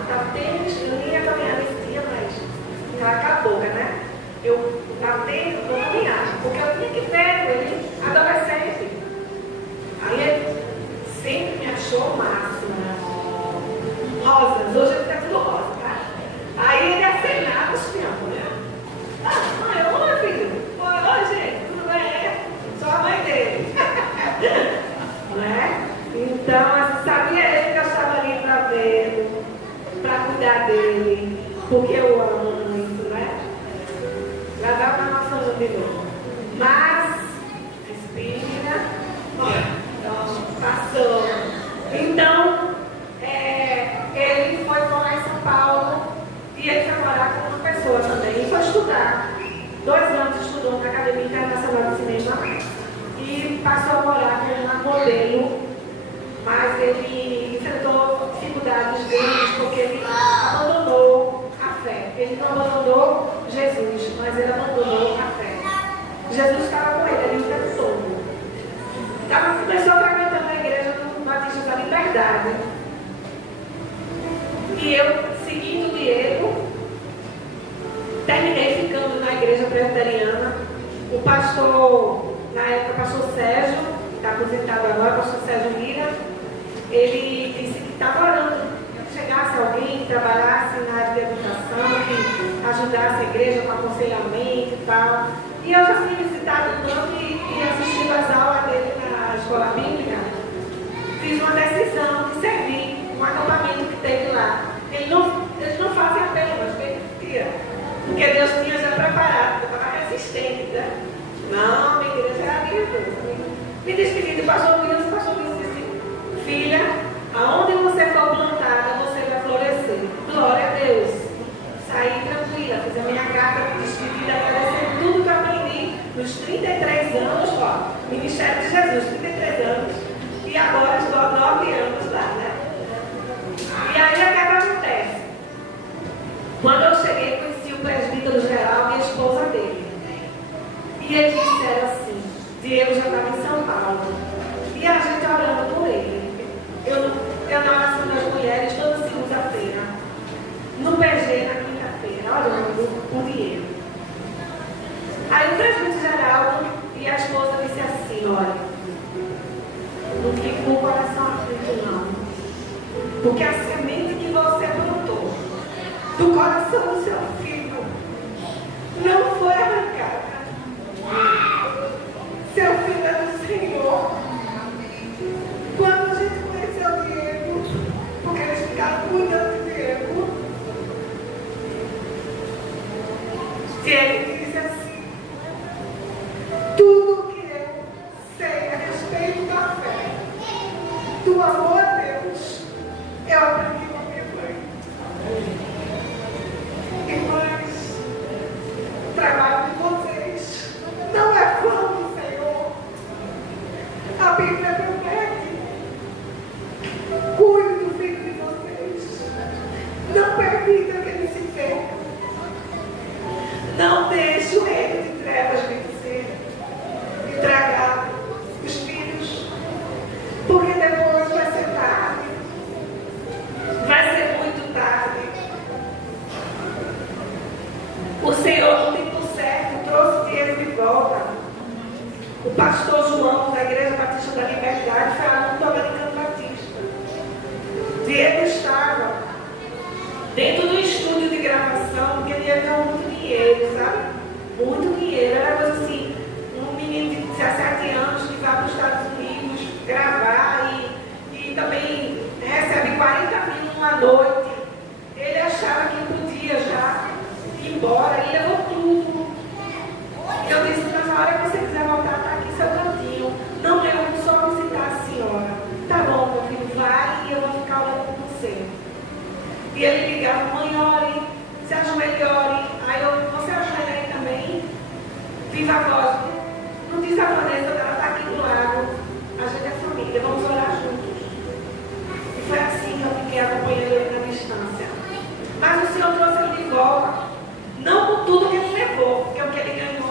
estava tênis, eu nem ia caminhar nesse dia, mas já acabou, né? Eu estava tênis, vou caminhar, porque eu tinha que ver ele adolescente. Aí ele sempre me achou o máximo. Rosas, hoje ele está tudo rosa, tá? Aí ele acenava os fiambos, né? Mãe, oi filho. Oi, gente, tudo bem? Sou a mãe dele. Né? Então, sabia ele que eu estava ali para vê-lo, para cuidar dele, porque eu amo muito, né? Já dá para nós falando de novo. Mas, respira. Passou. Então, ele foi morar em São Paulo e ele foi morar com uma pessoa também. E foi estudar. 2 anos estudou na Academia Internacional de Cinema e passou a morar com uma modelo, mas ele enfrentou dificuldades grandes porque ele abandonou a fé. Ele não abandonou Jesus, mas ele abandonou a fé. Jesus estava com ele ali o tempo todo. Então, começou frequentando a igreja do Batista da Liberdade. E eu seguindo o Diego, terminei ficando na igreja presbiteriana. O pastor, na época, o pastor Sérgio, que está aposentado agora, o pastor Sérgio Lira, ele disse que estava orando que chegasse alguém que trabalhasse na área de educação, que ajudasse a igreja com aconselhamento e tal. E eu já tinha visitado o campo e assistido às aulas dele na escola bíblica. Fiz uma decisão de servir um acampamento que teve lá. Eles não fazem apenas, mentira. Porque Deus tinha já preparado, eu estava resistente, né? Não, minha igreja era agricultura. Me despedi do pastor Wilson, o pastor Wilson disse: filha, aonde você for plantada, você vai florescer. Glória a Deus. Saí tranquila, fiz a minha carta de despedida, agradecendo tudo que eu aprendi nos 33 anos, ó, Ministério de Jesus, 33 anos. E agora estou há 9 anos lá, né? E aí o que acontece? Quando eu cheguei, conheci o presbítero geral e a esposa dele. E eles disseram assim: Diego já estava em São Paulo. E a gente orando por ele. Eu na oração das mulheres toda segunda-feira. No PG na quinta-feira, orando por Diego. Aí o presbítero geral e a esposa disse assim: olha, não fique com o coração aflito não. Porque a semente que você plantou do coração do seu filho não foi arrancada. Seu filho é do Senhor. Quando a gente conheceu o Diego, porque eles ficaram cuidando de Diego, Diego disse assim: tudo que eu sei a respeito da fé, do amor a Deus, eu aprendi com a minha mãe. Irmãs, o trabalho de vocês não é vão do Senhor. A Bíblia promete: cuide do filho de vocês. Não permita que ele se perca. Não deixe o reino de trevas vencer e tragar os filhos, porque depois vai ser tarde. Vai ser muito tarde. O Senhor, no tempo certo, trouxe Diego de volta. O pastor João, da Igreja Batista da Liberdade, foi aluno do Americano Batista. Diego estava dentro do estúdio de gravação, porque Diego ganhou muito dinheiro, sabe? Muito dinheiro. Era coisa assim, um menino de 17 anos que vai para os Estados Unidos gravar e também recebe 40 mil numa noite. Ele achava que podia já ir embora, ele levou tudo. Eu disse: mas na hora que você quiser voltar, está aqui seu cantinho. Não, eu vou só visitar a senhora. Tá bom, meu filho, vai e eu vou ficar olhando com você. E ele ligava: mãe, ore, se ajoelhe, ore. Aí você ajoelha aí também? Viva a voz. Não diz a Vanessa, ela está aqui do lado. A gente é família, vamos orar juntos. E foi assim que eu fiquei acompanhando ele na distância. Mas o Senhor trouxe ele de volta. Não com tudo que ele levou, porque o que ele ganhou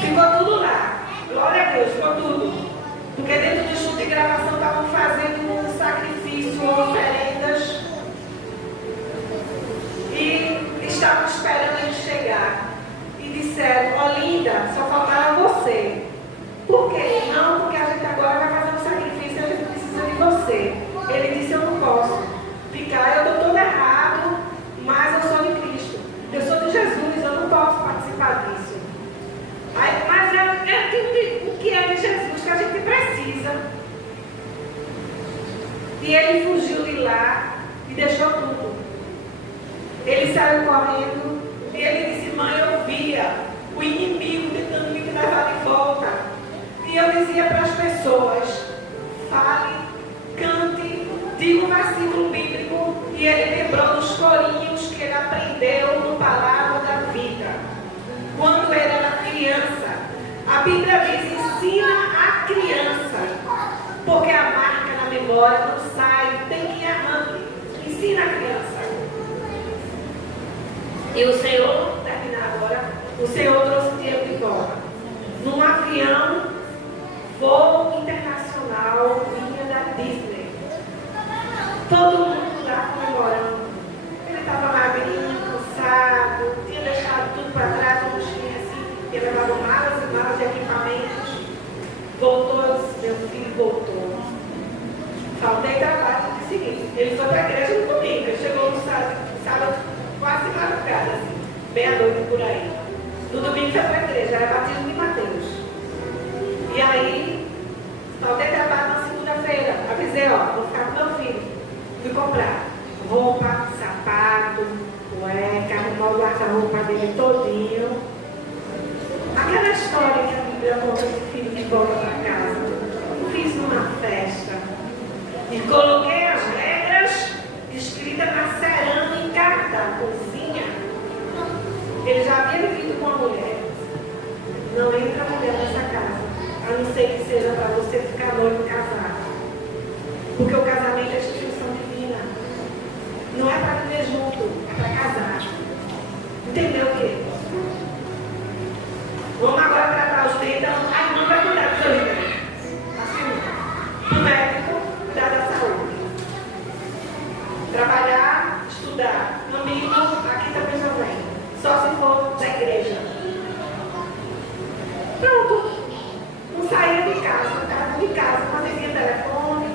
ficou tudo lá. Glória a Deus, ficou tudo. Porque dentro do estúdio de gravação estavam fazendo um sacrifício, oferendas. E estavam esperando ele chegar. E disseram: Olinda, só faltaram você. Por quê? Não, porque a gente agora vai fazer um sacrifício e a gente precisa de você. Ele disse: eu não posso ficar, eu estou todo errado, mas eu sou de Cristo. Eu sou de Jesus, eu não posso participar disso. Aí, mas o que é de Jesus que a gente precisa. E ele fugiu de lá e deixou tudo. Ele saiu correndo e ele disse: mãe, eu via o inimigo tentando me levar de volta. E eu dizia para as pessoas: fale, cante, diga um versículo bíblico. E ele lembrou dos corinhos que ele aprendeu no Palavra da Vida. Quando ele era criança, a Bíblia diz: ensina a criança, porque a marca na memória não sai, tem que arranque. Ensina a criança. E o Senhor, terminar agora, o Senhor trouxe Diego de volta. Num avião, voo internacional, vinha da Disney. Todo mundo lá comemorando. levado malas e malas de equipamentos. Voltou, eu disse, meu filho voltou. Faltei trabalho no dia seguinte. Ele foi para a igreja no domingo, ele chegou no sábado quase madrugada, assim, meia-noite por aí. No domingo foi para a igreja, era batismo de Mateus. E aí, faltei trabalho na segunda-feira. Avisei, vou ficar com meu filho. Fui comprar roupa, sapato, cueca, arrumar o guarda-roupa dele todinho. Aquela história que a Bíblia conta do filho que volta para casa. Eu fiz uma festa e coloquei as regras escritas na cerâmica da cozinha. Ele já havia vivido com a mulher. Não entra mulher nessa casa, a não ser que seja para você ficar noivo casado. Porque o casamento é instituição divina. Não é para viver junto, é para casar. Entendeu o quê? Vamos agora tratar os dentes. A irmã vai cuidar dos seus dentes. Assim, o médico cuidar da saúde. Trabalhar, estudar. Amigo, aqui também já vem. Só se for da igreja. Pronto. Não saía de casa, ficava de casa, não atendia telefone.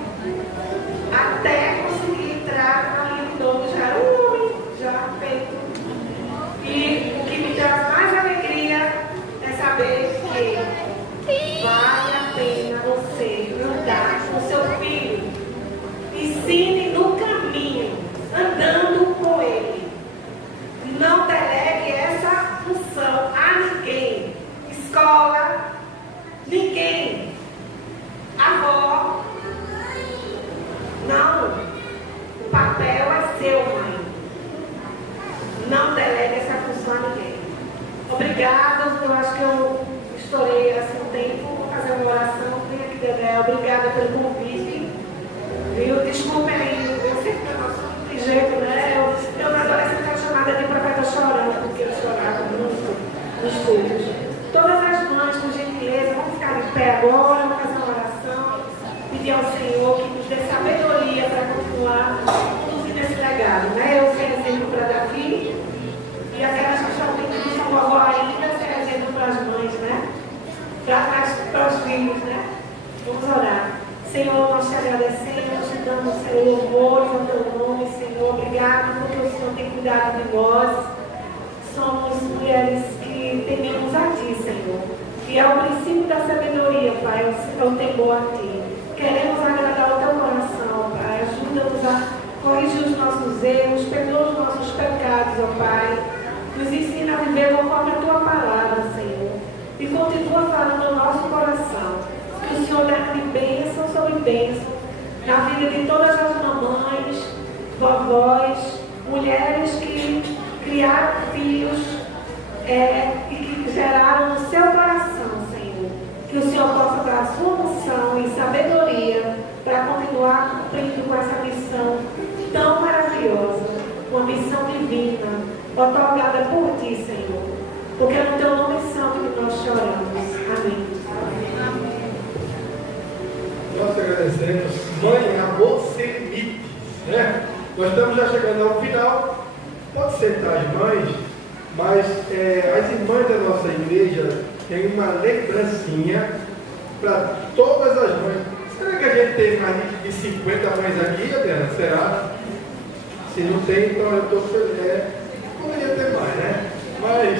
Até conseguir entrar na linha de novo. Já era um homem, já feito. E o que me traz mais alegria é saber que vale a pena você andar com seu filho. Ensine no caminho, andando com ele. Não delegue essa função a ninguém. Escola, ninguém. Avó. Não. O papel é seu, mãe. Não delegue essa função a ninguém. Obrigada. Eu acho que eu estourei assim um tempo. Vou fazer uma oração. Vem aqui, Dedé. Obrigada pelo convite. Viu? Desculpe aí. Eu sempre não tem jeito, né? Eu na adolescência era chamada de profeta chorando, porque eu chorava muito nos cultos. Todas as mães, por gentileza, vamos ficar de pé agora, vamos fazer uma oração, pedir ao Senhor que nos dê sabedoria para continuar conduzindo esse legado, né? Eu ser exemplo para Davi e aquelas que estão pedindo são vovó ainda, ser exemplo para as mães, né? Para os filhos, né? Vamos orar. Senhor, nós te agradecemos, te damos, Senhor, louvores ao teu nome, Senhor. Obrigado porque o Senhor tem cuidado de nós. Somos mulheres que tememos a Ti, Senhor. E é o princípio da sabedoria, Pai, é o temor a Ti. Queremos agradar o Teu coração, Pai. Ajuda-nos a corrigir os nossos erros, perdoa os nossos pecados, ó Pai. Nos ensina a viver conforme a Tua palavra, Senhor. E continua falando no nosso coração. Que o Senhor derrame bênção sobre bênção na vida de todas as mamães, vovós, mulheres que criaram filhos e que geraram no seu coração, Senhor. Que o Senhor possa dar a sua unção e sabedoria para continuar cumprindo com essa missão tão maravilhosa, uma missão divina, otorgada por Ti, Senhor. Porque é no Teu nome santo que nós choramos. Amém. Nós agradecemos, mãe, amor sem limites, né? Nós estamos já chegando ao final. Pode sentar as mães, mas as irmãs da nossa igreja têm uma lembrancinha para todas as mães. Será que a gente tem mais de 50 mães aqui, Adriana? Será? Se não tem, então eu estou feliz. Poderia ter mais, né? Mas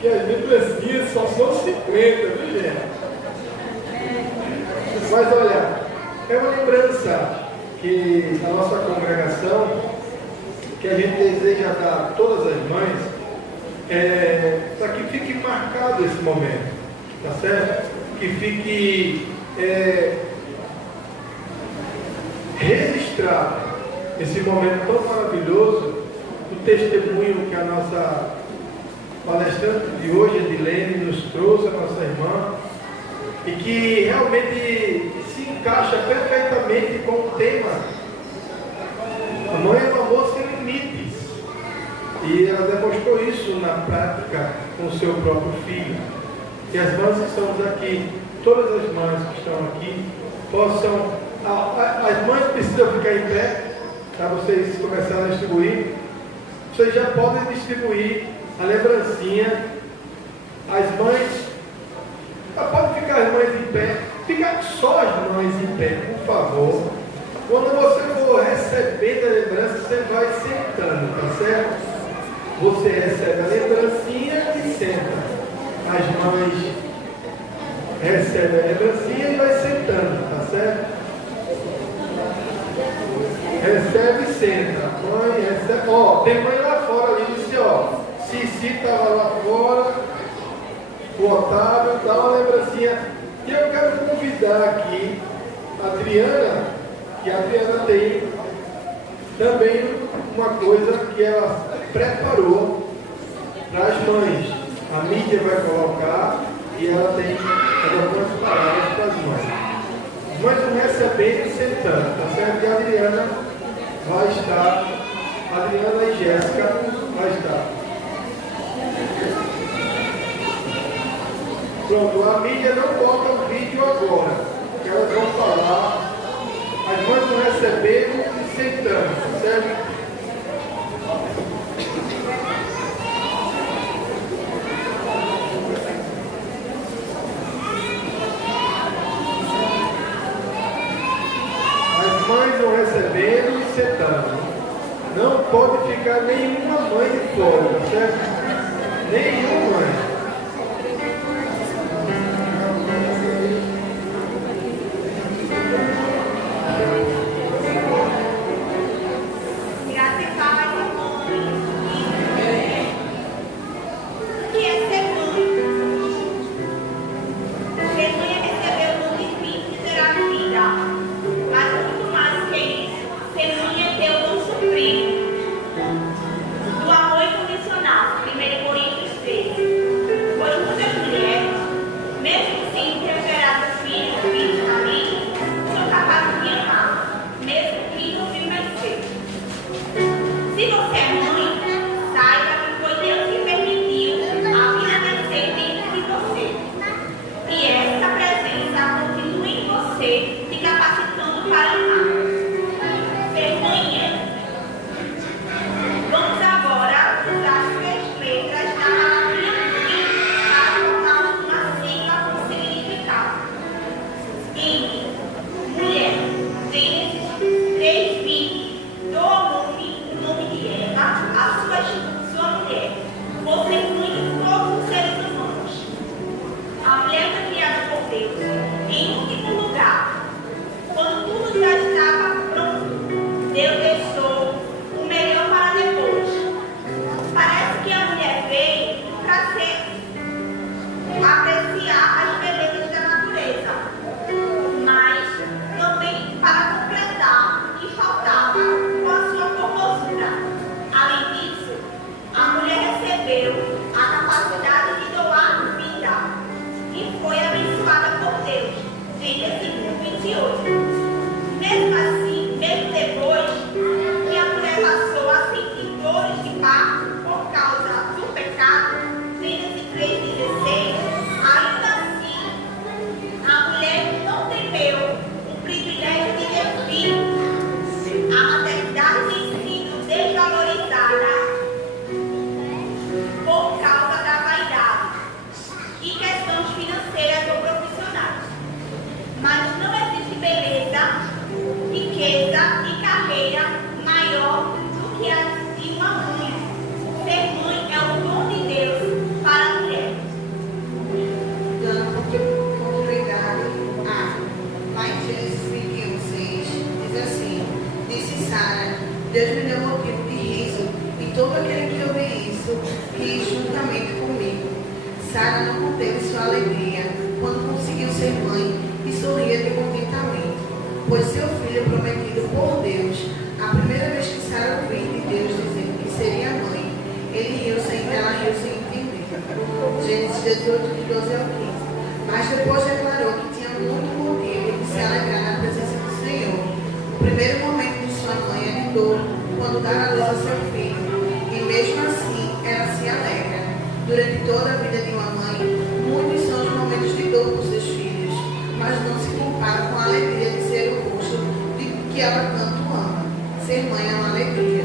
que as lembrancinhas só são 50, viu, gente? Mas olha, é uma lembrança que a nossa congregação, que a gente deseja dar a todas as mães, para que fique marcado esse momento, tá certo? Que fique registrado esse momento tão maravilhoso, o testemunho que a nossa palestrante de hoje, Edilene, nos trouxe, a nossa irmã, e que realmente se encaixa perfeitamente com o tema. A mãe é um amor sem limites. E ela demonstrou isso na prática com o seu próprio filho. Que as mães que estamos aqui, todas as mães que estão aqui, possam... As mães precisam ficar em pé, para vocês começarem a distribuir. Vocês já podem distribuir a lembrancinha As mães, pode ficar as mães em pé, fica só as mães em pé, por favor. Quando você for recebendo a lembrança, você vai sentando, tá certo? Você recebe a lembrancinha e senta. As mães recebem a lembrancinha e vai sentando, tá certo? Recebe e senta. Mãe recebe. Ó, tem mãe lá fora ali, disse, ó. Cici estava lá fora. O Otávio, dá uma lembrancinha. E eu quero convidar aqui a Adriana, que a Adriana tem também uma coisa que ela preparou para as mães. A mídia vai colocar e ela tem algumas palavras para as mães. Mas não recebendo e sentando, tá certo? E a Adriana vai estar, a Adriana e Jéssica vai estar. Pronto, a mídia não bota o vídeo agora, porque elas vão falar, as mães vão recebendo e sentando, tá certo? Mães vão recebendo e sentando. Não pode ficar nenhuma mãe de fora, tá certo? Nenhuma mãe. Ser mãe é uma alegria.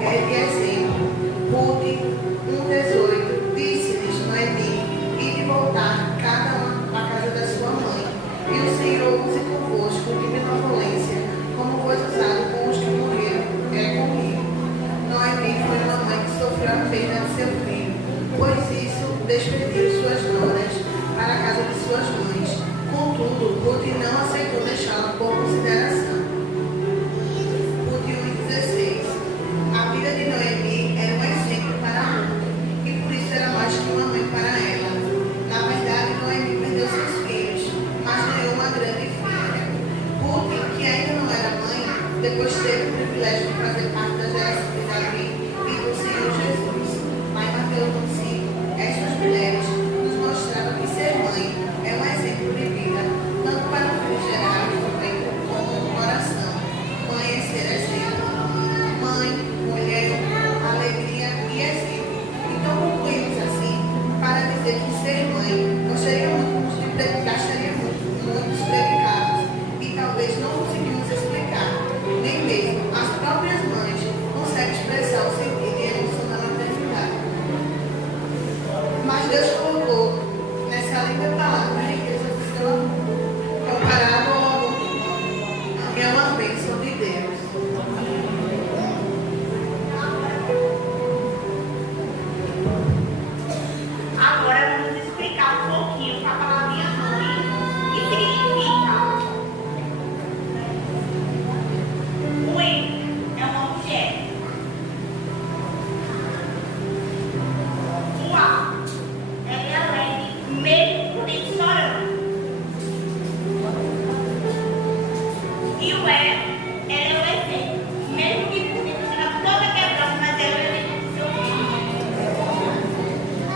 É de exemplo. Ruth 1,18 Disse-lhes Noemi: Ide voltar cada um à casa da sua mãe, e o Senhor use convosco de benevolência, como foi usado com os que morreram comigo. Noemi foi uma mãe que sofreu a perda de seu filho, pois isso despediu suas noras para a casa de suas mães. Contudo, Ruth não aceitou deixá-la por consideração. Ruth 1,16 A vida de Noemi era um exemplo para Ruth, e por isso era mais que uma mãe para ela. Na verdade, Noemi perdeu seus filhos, mas ganhou uma grande filha. Ruth, que ainda não era mãe, depois teve o privilégio de fazer parte da geração de Davi e do Senhor Jesus. Lá em Mateus 25, estas mulheres nos mostraram que ser mãe é um exemplo de vida, tanto para o filho gerar no ventre como no coração. Mãe é ser exemplo. Mãe, mulher, alegria e exemplo. Então concluímos assim, para dizer que ser mãe gastaria muitos predicados e talvez não conseguimos explicar, nem mesmo as próprias mães conseguem expressar o sentido e a emoção da maternidade. Mas Deus colocou nessa linda palavra a riqueza do seu amor. Comparado ao amor é uma bênção de Deus. Agora vamos explicar um pouquinho com a palavrinha mãe. O que significa? Mãe é uma mulher. O A, ela é alegre, mesmo por dentro chorando. E o E, ela é o exemplo, mesmo que por dentro esteja toda quebrada, mas ela é o exemplo do seu filho.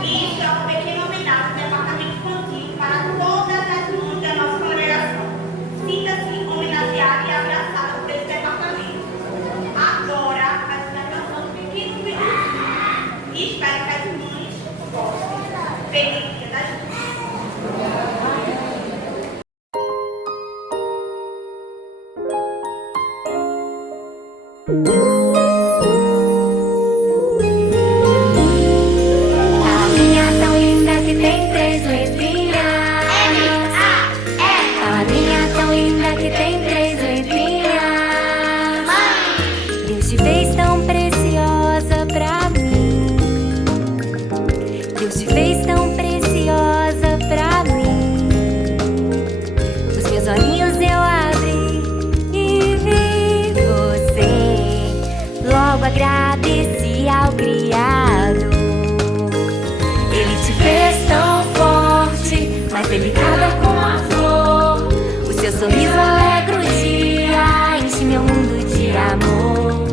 E isso é uma pequena homenagem do departamento infantil para todas as mães da nossa congregação. Sinta-se homenageada e abraçada por esse departamento. Agora, faz uma canção do pequeno pedaço. E espero que as mães gostem. Feliz Dia das Mães. A minha tão linda que tem 3 letrinhas. A minha tão linda que tem 3 letrinhas. Deus te fez tão preciosa pra mim. Deus te fez tão preciosa pra mim. Os meus olhinhos eu abri e vi você. Logo agradeci ao Criado. Ele te fez tão forte, mais delicada como a flor. O seu sorriso alegra o dia, enche meu mundo de amor.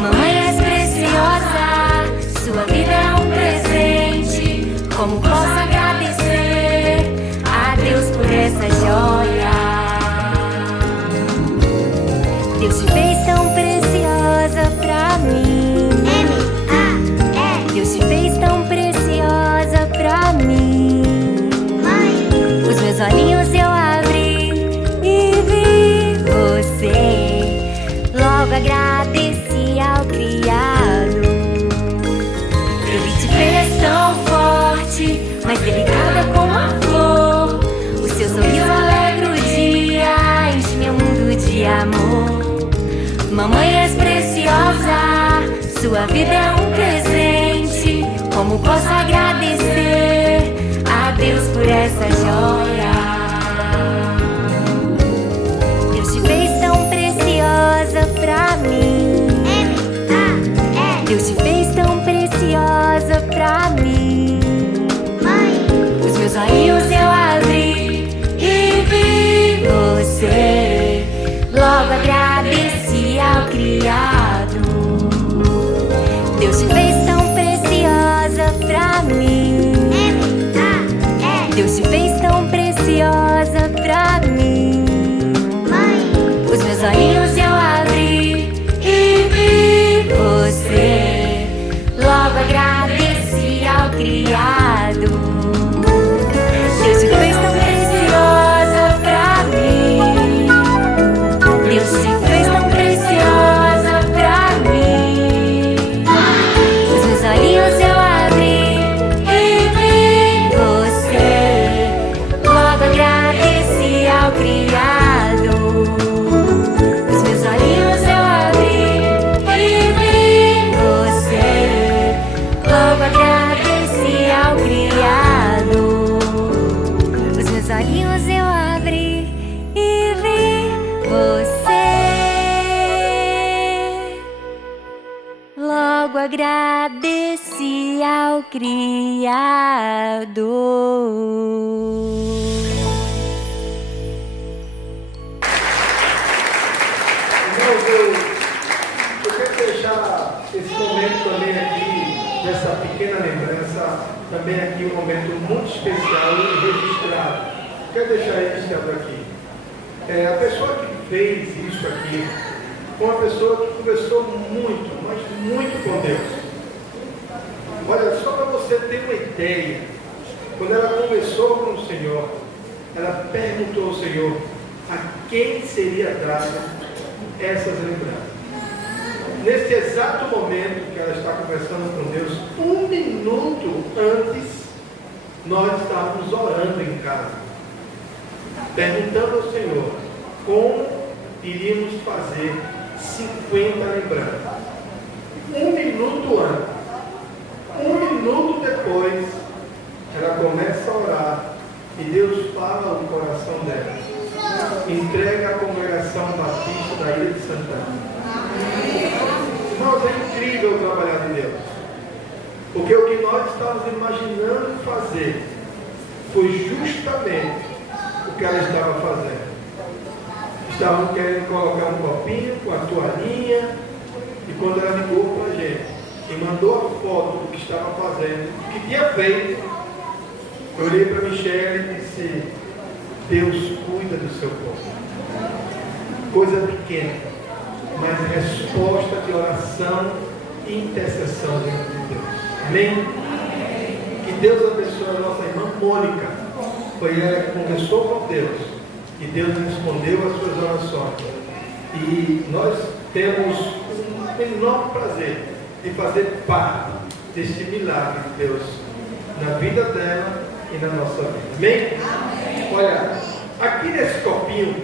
Mamãe, és preciosa, sua vida é um presente. Como posso agradecer a Deus por essa joia? Deus te fez tão preciosa pra mim. Deus te fez tão preciosa pra mim. Os meus olhinhos eu abri e vi você. Logo agradeci ao Criado. Ele te fez tão forte, mais delicada como a flor. O seu sorriso alegra o dia, enche meu mundo de amor. Mamãe, és preciosa, sua vida é um presente. Como posso agradecer a Deus por essa joia? Deus te fez tão preciosa pra mim. Deus te fez tão preciosa pra mim. Os meus olhinhos eu abri e vi você. Logo agradeci ao Criado. Deus te fez tão preciosa pra mim. Deus te fez tão preciosa pra mim. Os meus olhinhos eu abri e vi você. Logo agradeci ao Criado. Deus te fez tão preciosa pra mim. Deus te fez tão preciosa logo agradeci ao Criador. Eu quero deixar esse momento também aqui, dessa pequena lembrança, também aqui um momento muito especial e registrado. Quero deixar registrado aqui. A pessoa que fez isso aqui foi uma pessoa que conversou muito, mas muito com Deus. Olha, só para você ter uma ideia, quando ela conversou com o Senhor, ela perguntou ao Senhor a quem seria dada essas lembranças. Nesse exato momento que ela está conversando com Deus, 1 minuto antes, nós estávamos orando em casa, perguntando ao Senhor como iríamos fazer 50 lembranças. 1 minuto antes, 1 minuto depois, ela começa a orar e Deus fala ao coração dela. Entrega a congregação batista da Ilha de Santana. Irmãos, é incrível o trabalhar de Deus, porque o que nós estávamos imaginando fazer foi justamente o que ela estava fazendo. Estavam querendo colocar um copinho com a toalhinha, e quando ela ligou para a gente e mandou a foto do que estava fazendo, do que tinha feito, eu olhei para a Michelle e disse: Deus cuida do seu povo. Coisa pequena, mas resposta de oração e intercessão diante de Deus. Amém? Que Deus abençoe a nossa irmã Mônica. Foi ela que conversou com Deus e Deus respondeu às suas orações. E nós temos um enorme prazer de fazer parte deste milagre de Deus na vida dela e na nossa vida. Amém? Olha, aqui nesse copinho,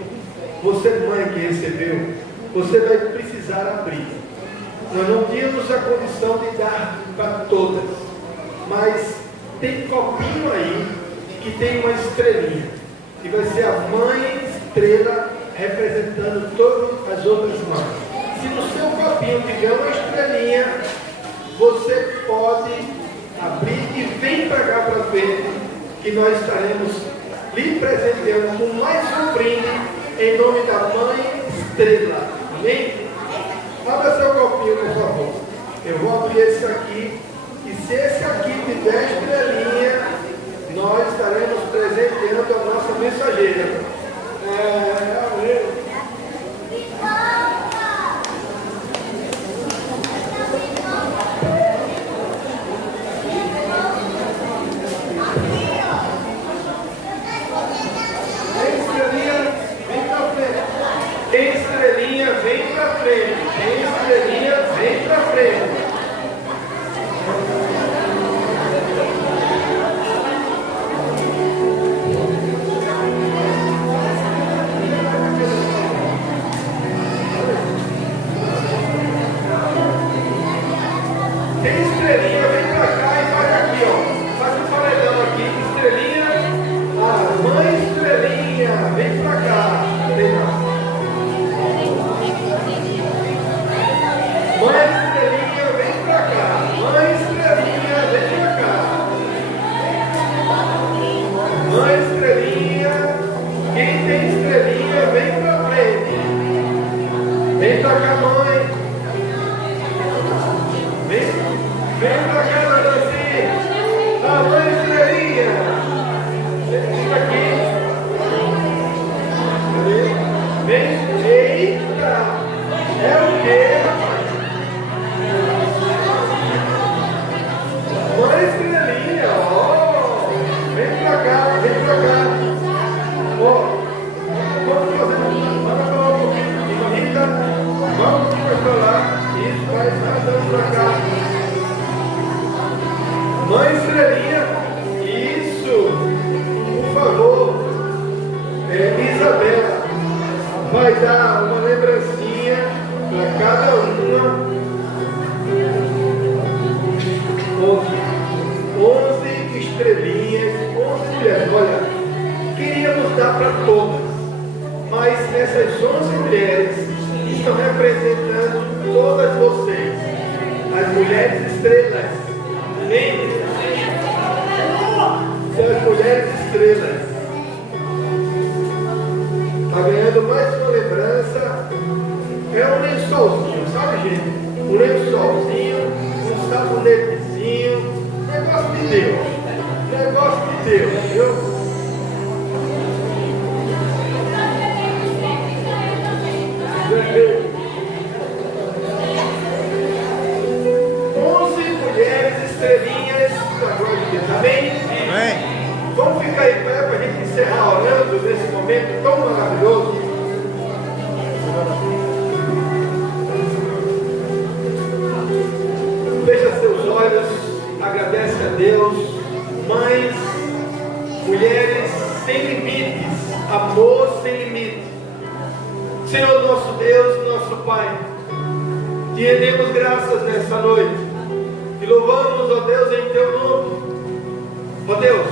você mãe que recebeu, você vai precisar abrir. Nós não tínhamos a condição de dar para todas, mas tem copinho aí que tem uma estrelinha, e vai ser a mãe estrela representando todas as outras mães. Se no seu copinho tiver uma estrelinha, você pode abrir e vem para cá para frente, que nós estaremos lhe presenteando com mais um brinde em nome da Mãe Estrela. Amém? Abra seu copinho, por favor. Eu vou abrir esse aqui, e se esse aqui tiver estrelinha, nós estaremos presenteando a nossa mensageira. Tem estrelinha, vem pra frente. Tem estrelinha, vem pra frente. Tem estrelinha, vem pra cá e faz aqui, ó. Faz um paredão aqui. Estrelinha, a mãe estrelinha, vem pra cá. Vem lá. Mãe estrelinha, vem pra cá. Mãe estrelinha, vem pra cá. Mãe estrelinha, quem tem estrelinha, vem pra frente. Vem pra cá, mãe. Vem pra cá, Nancy. A mãe estrelinha. Fica aqui. Vem. Eita. É o quê, rapaz? Mãe estrelinha, ó. Vem pra cá, vem pra cá. Ó. Vamos fazer. Vamos falar um pouquinho. Rita, vamos conversar. Isso, vai dando pra cá. Mãe estrelinha. Isso. Por favor. Isabela vai dar uma lembrancinha para cada uma. 11 estrelinhas, 11 mulheres. Olha, queríamos dar para todas, mas essas 11 mulheres estão representando todas vocês. As mulheres estrelas. Amém? São as mulheres estrelas. Está ganhando mais uma lembrança. É um lençolzinho, sabe, gente? Um lençolzinho, um sabonetezinho. Negócio de Deus. Negócio de Deus, viu? Estrelinhas da glória de Deus, amém? Amém. Vamos ficar em pé para a gente encerrar orando nesse momento tão maravilhoso. Fecha seus olhos, agradece a Deus. Mães, mulheres sem limites, amor sem limite. Senhor nosso Deus, nosso Pai, te rendemos graças nessa noite. E louvamos, ó Deus, em teu nome. Ó Deus,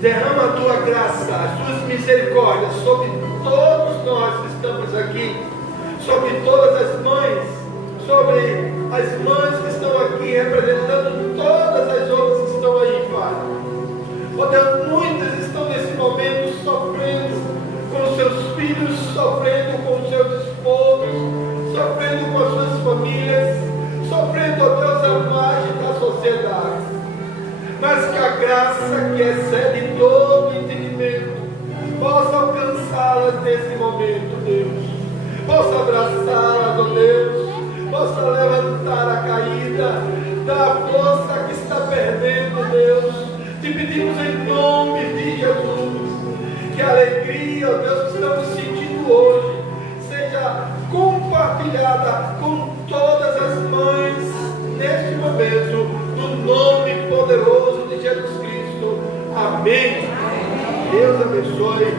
derrama a tua graça, as tuas misericórdias sobre todos nós que estamos aqui, sobre todas as mães, sobre as mães que estão aqui representando todas as outras que estão aí, Pai. Ó Deus, muitas estão nesse momento sofrendo com seus filhos, sofrendo com seus esposos, sofrendo com as suas famílias, sofrendo, ó Deus, a margem da sociedade. Mas que a graça que excede todo entendimento possa alcançá-las nesse momento, Deus. Possa abraçá-las, ó Deus. Possa levantar a caída da força que está perdendo, Deus. Te pedimos em nome de Jesus que a alegria, ó Deus, que estamos sentindo hoje seja compartilhada com todas as mães neste momento, no nome poderoso de Jesus Cristo. Amém. Deus abençoe.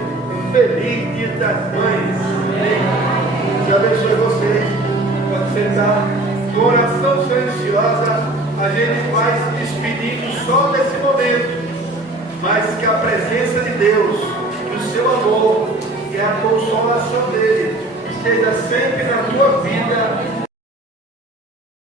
Feliz Dia das Mães. Amém. Deus abençoe vocês. Pode sentar. Com oração silenciosa, a gente vai se despedindo só nesse momento. Mas que a presença de Deus, que o seu amor e a consolação dele esteja sempre na tua vida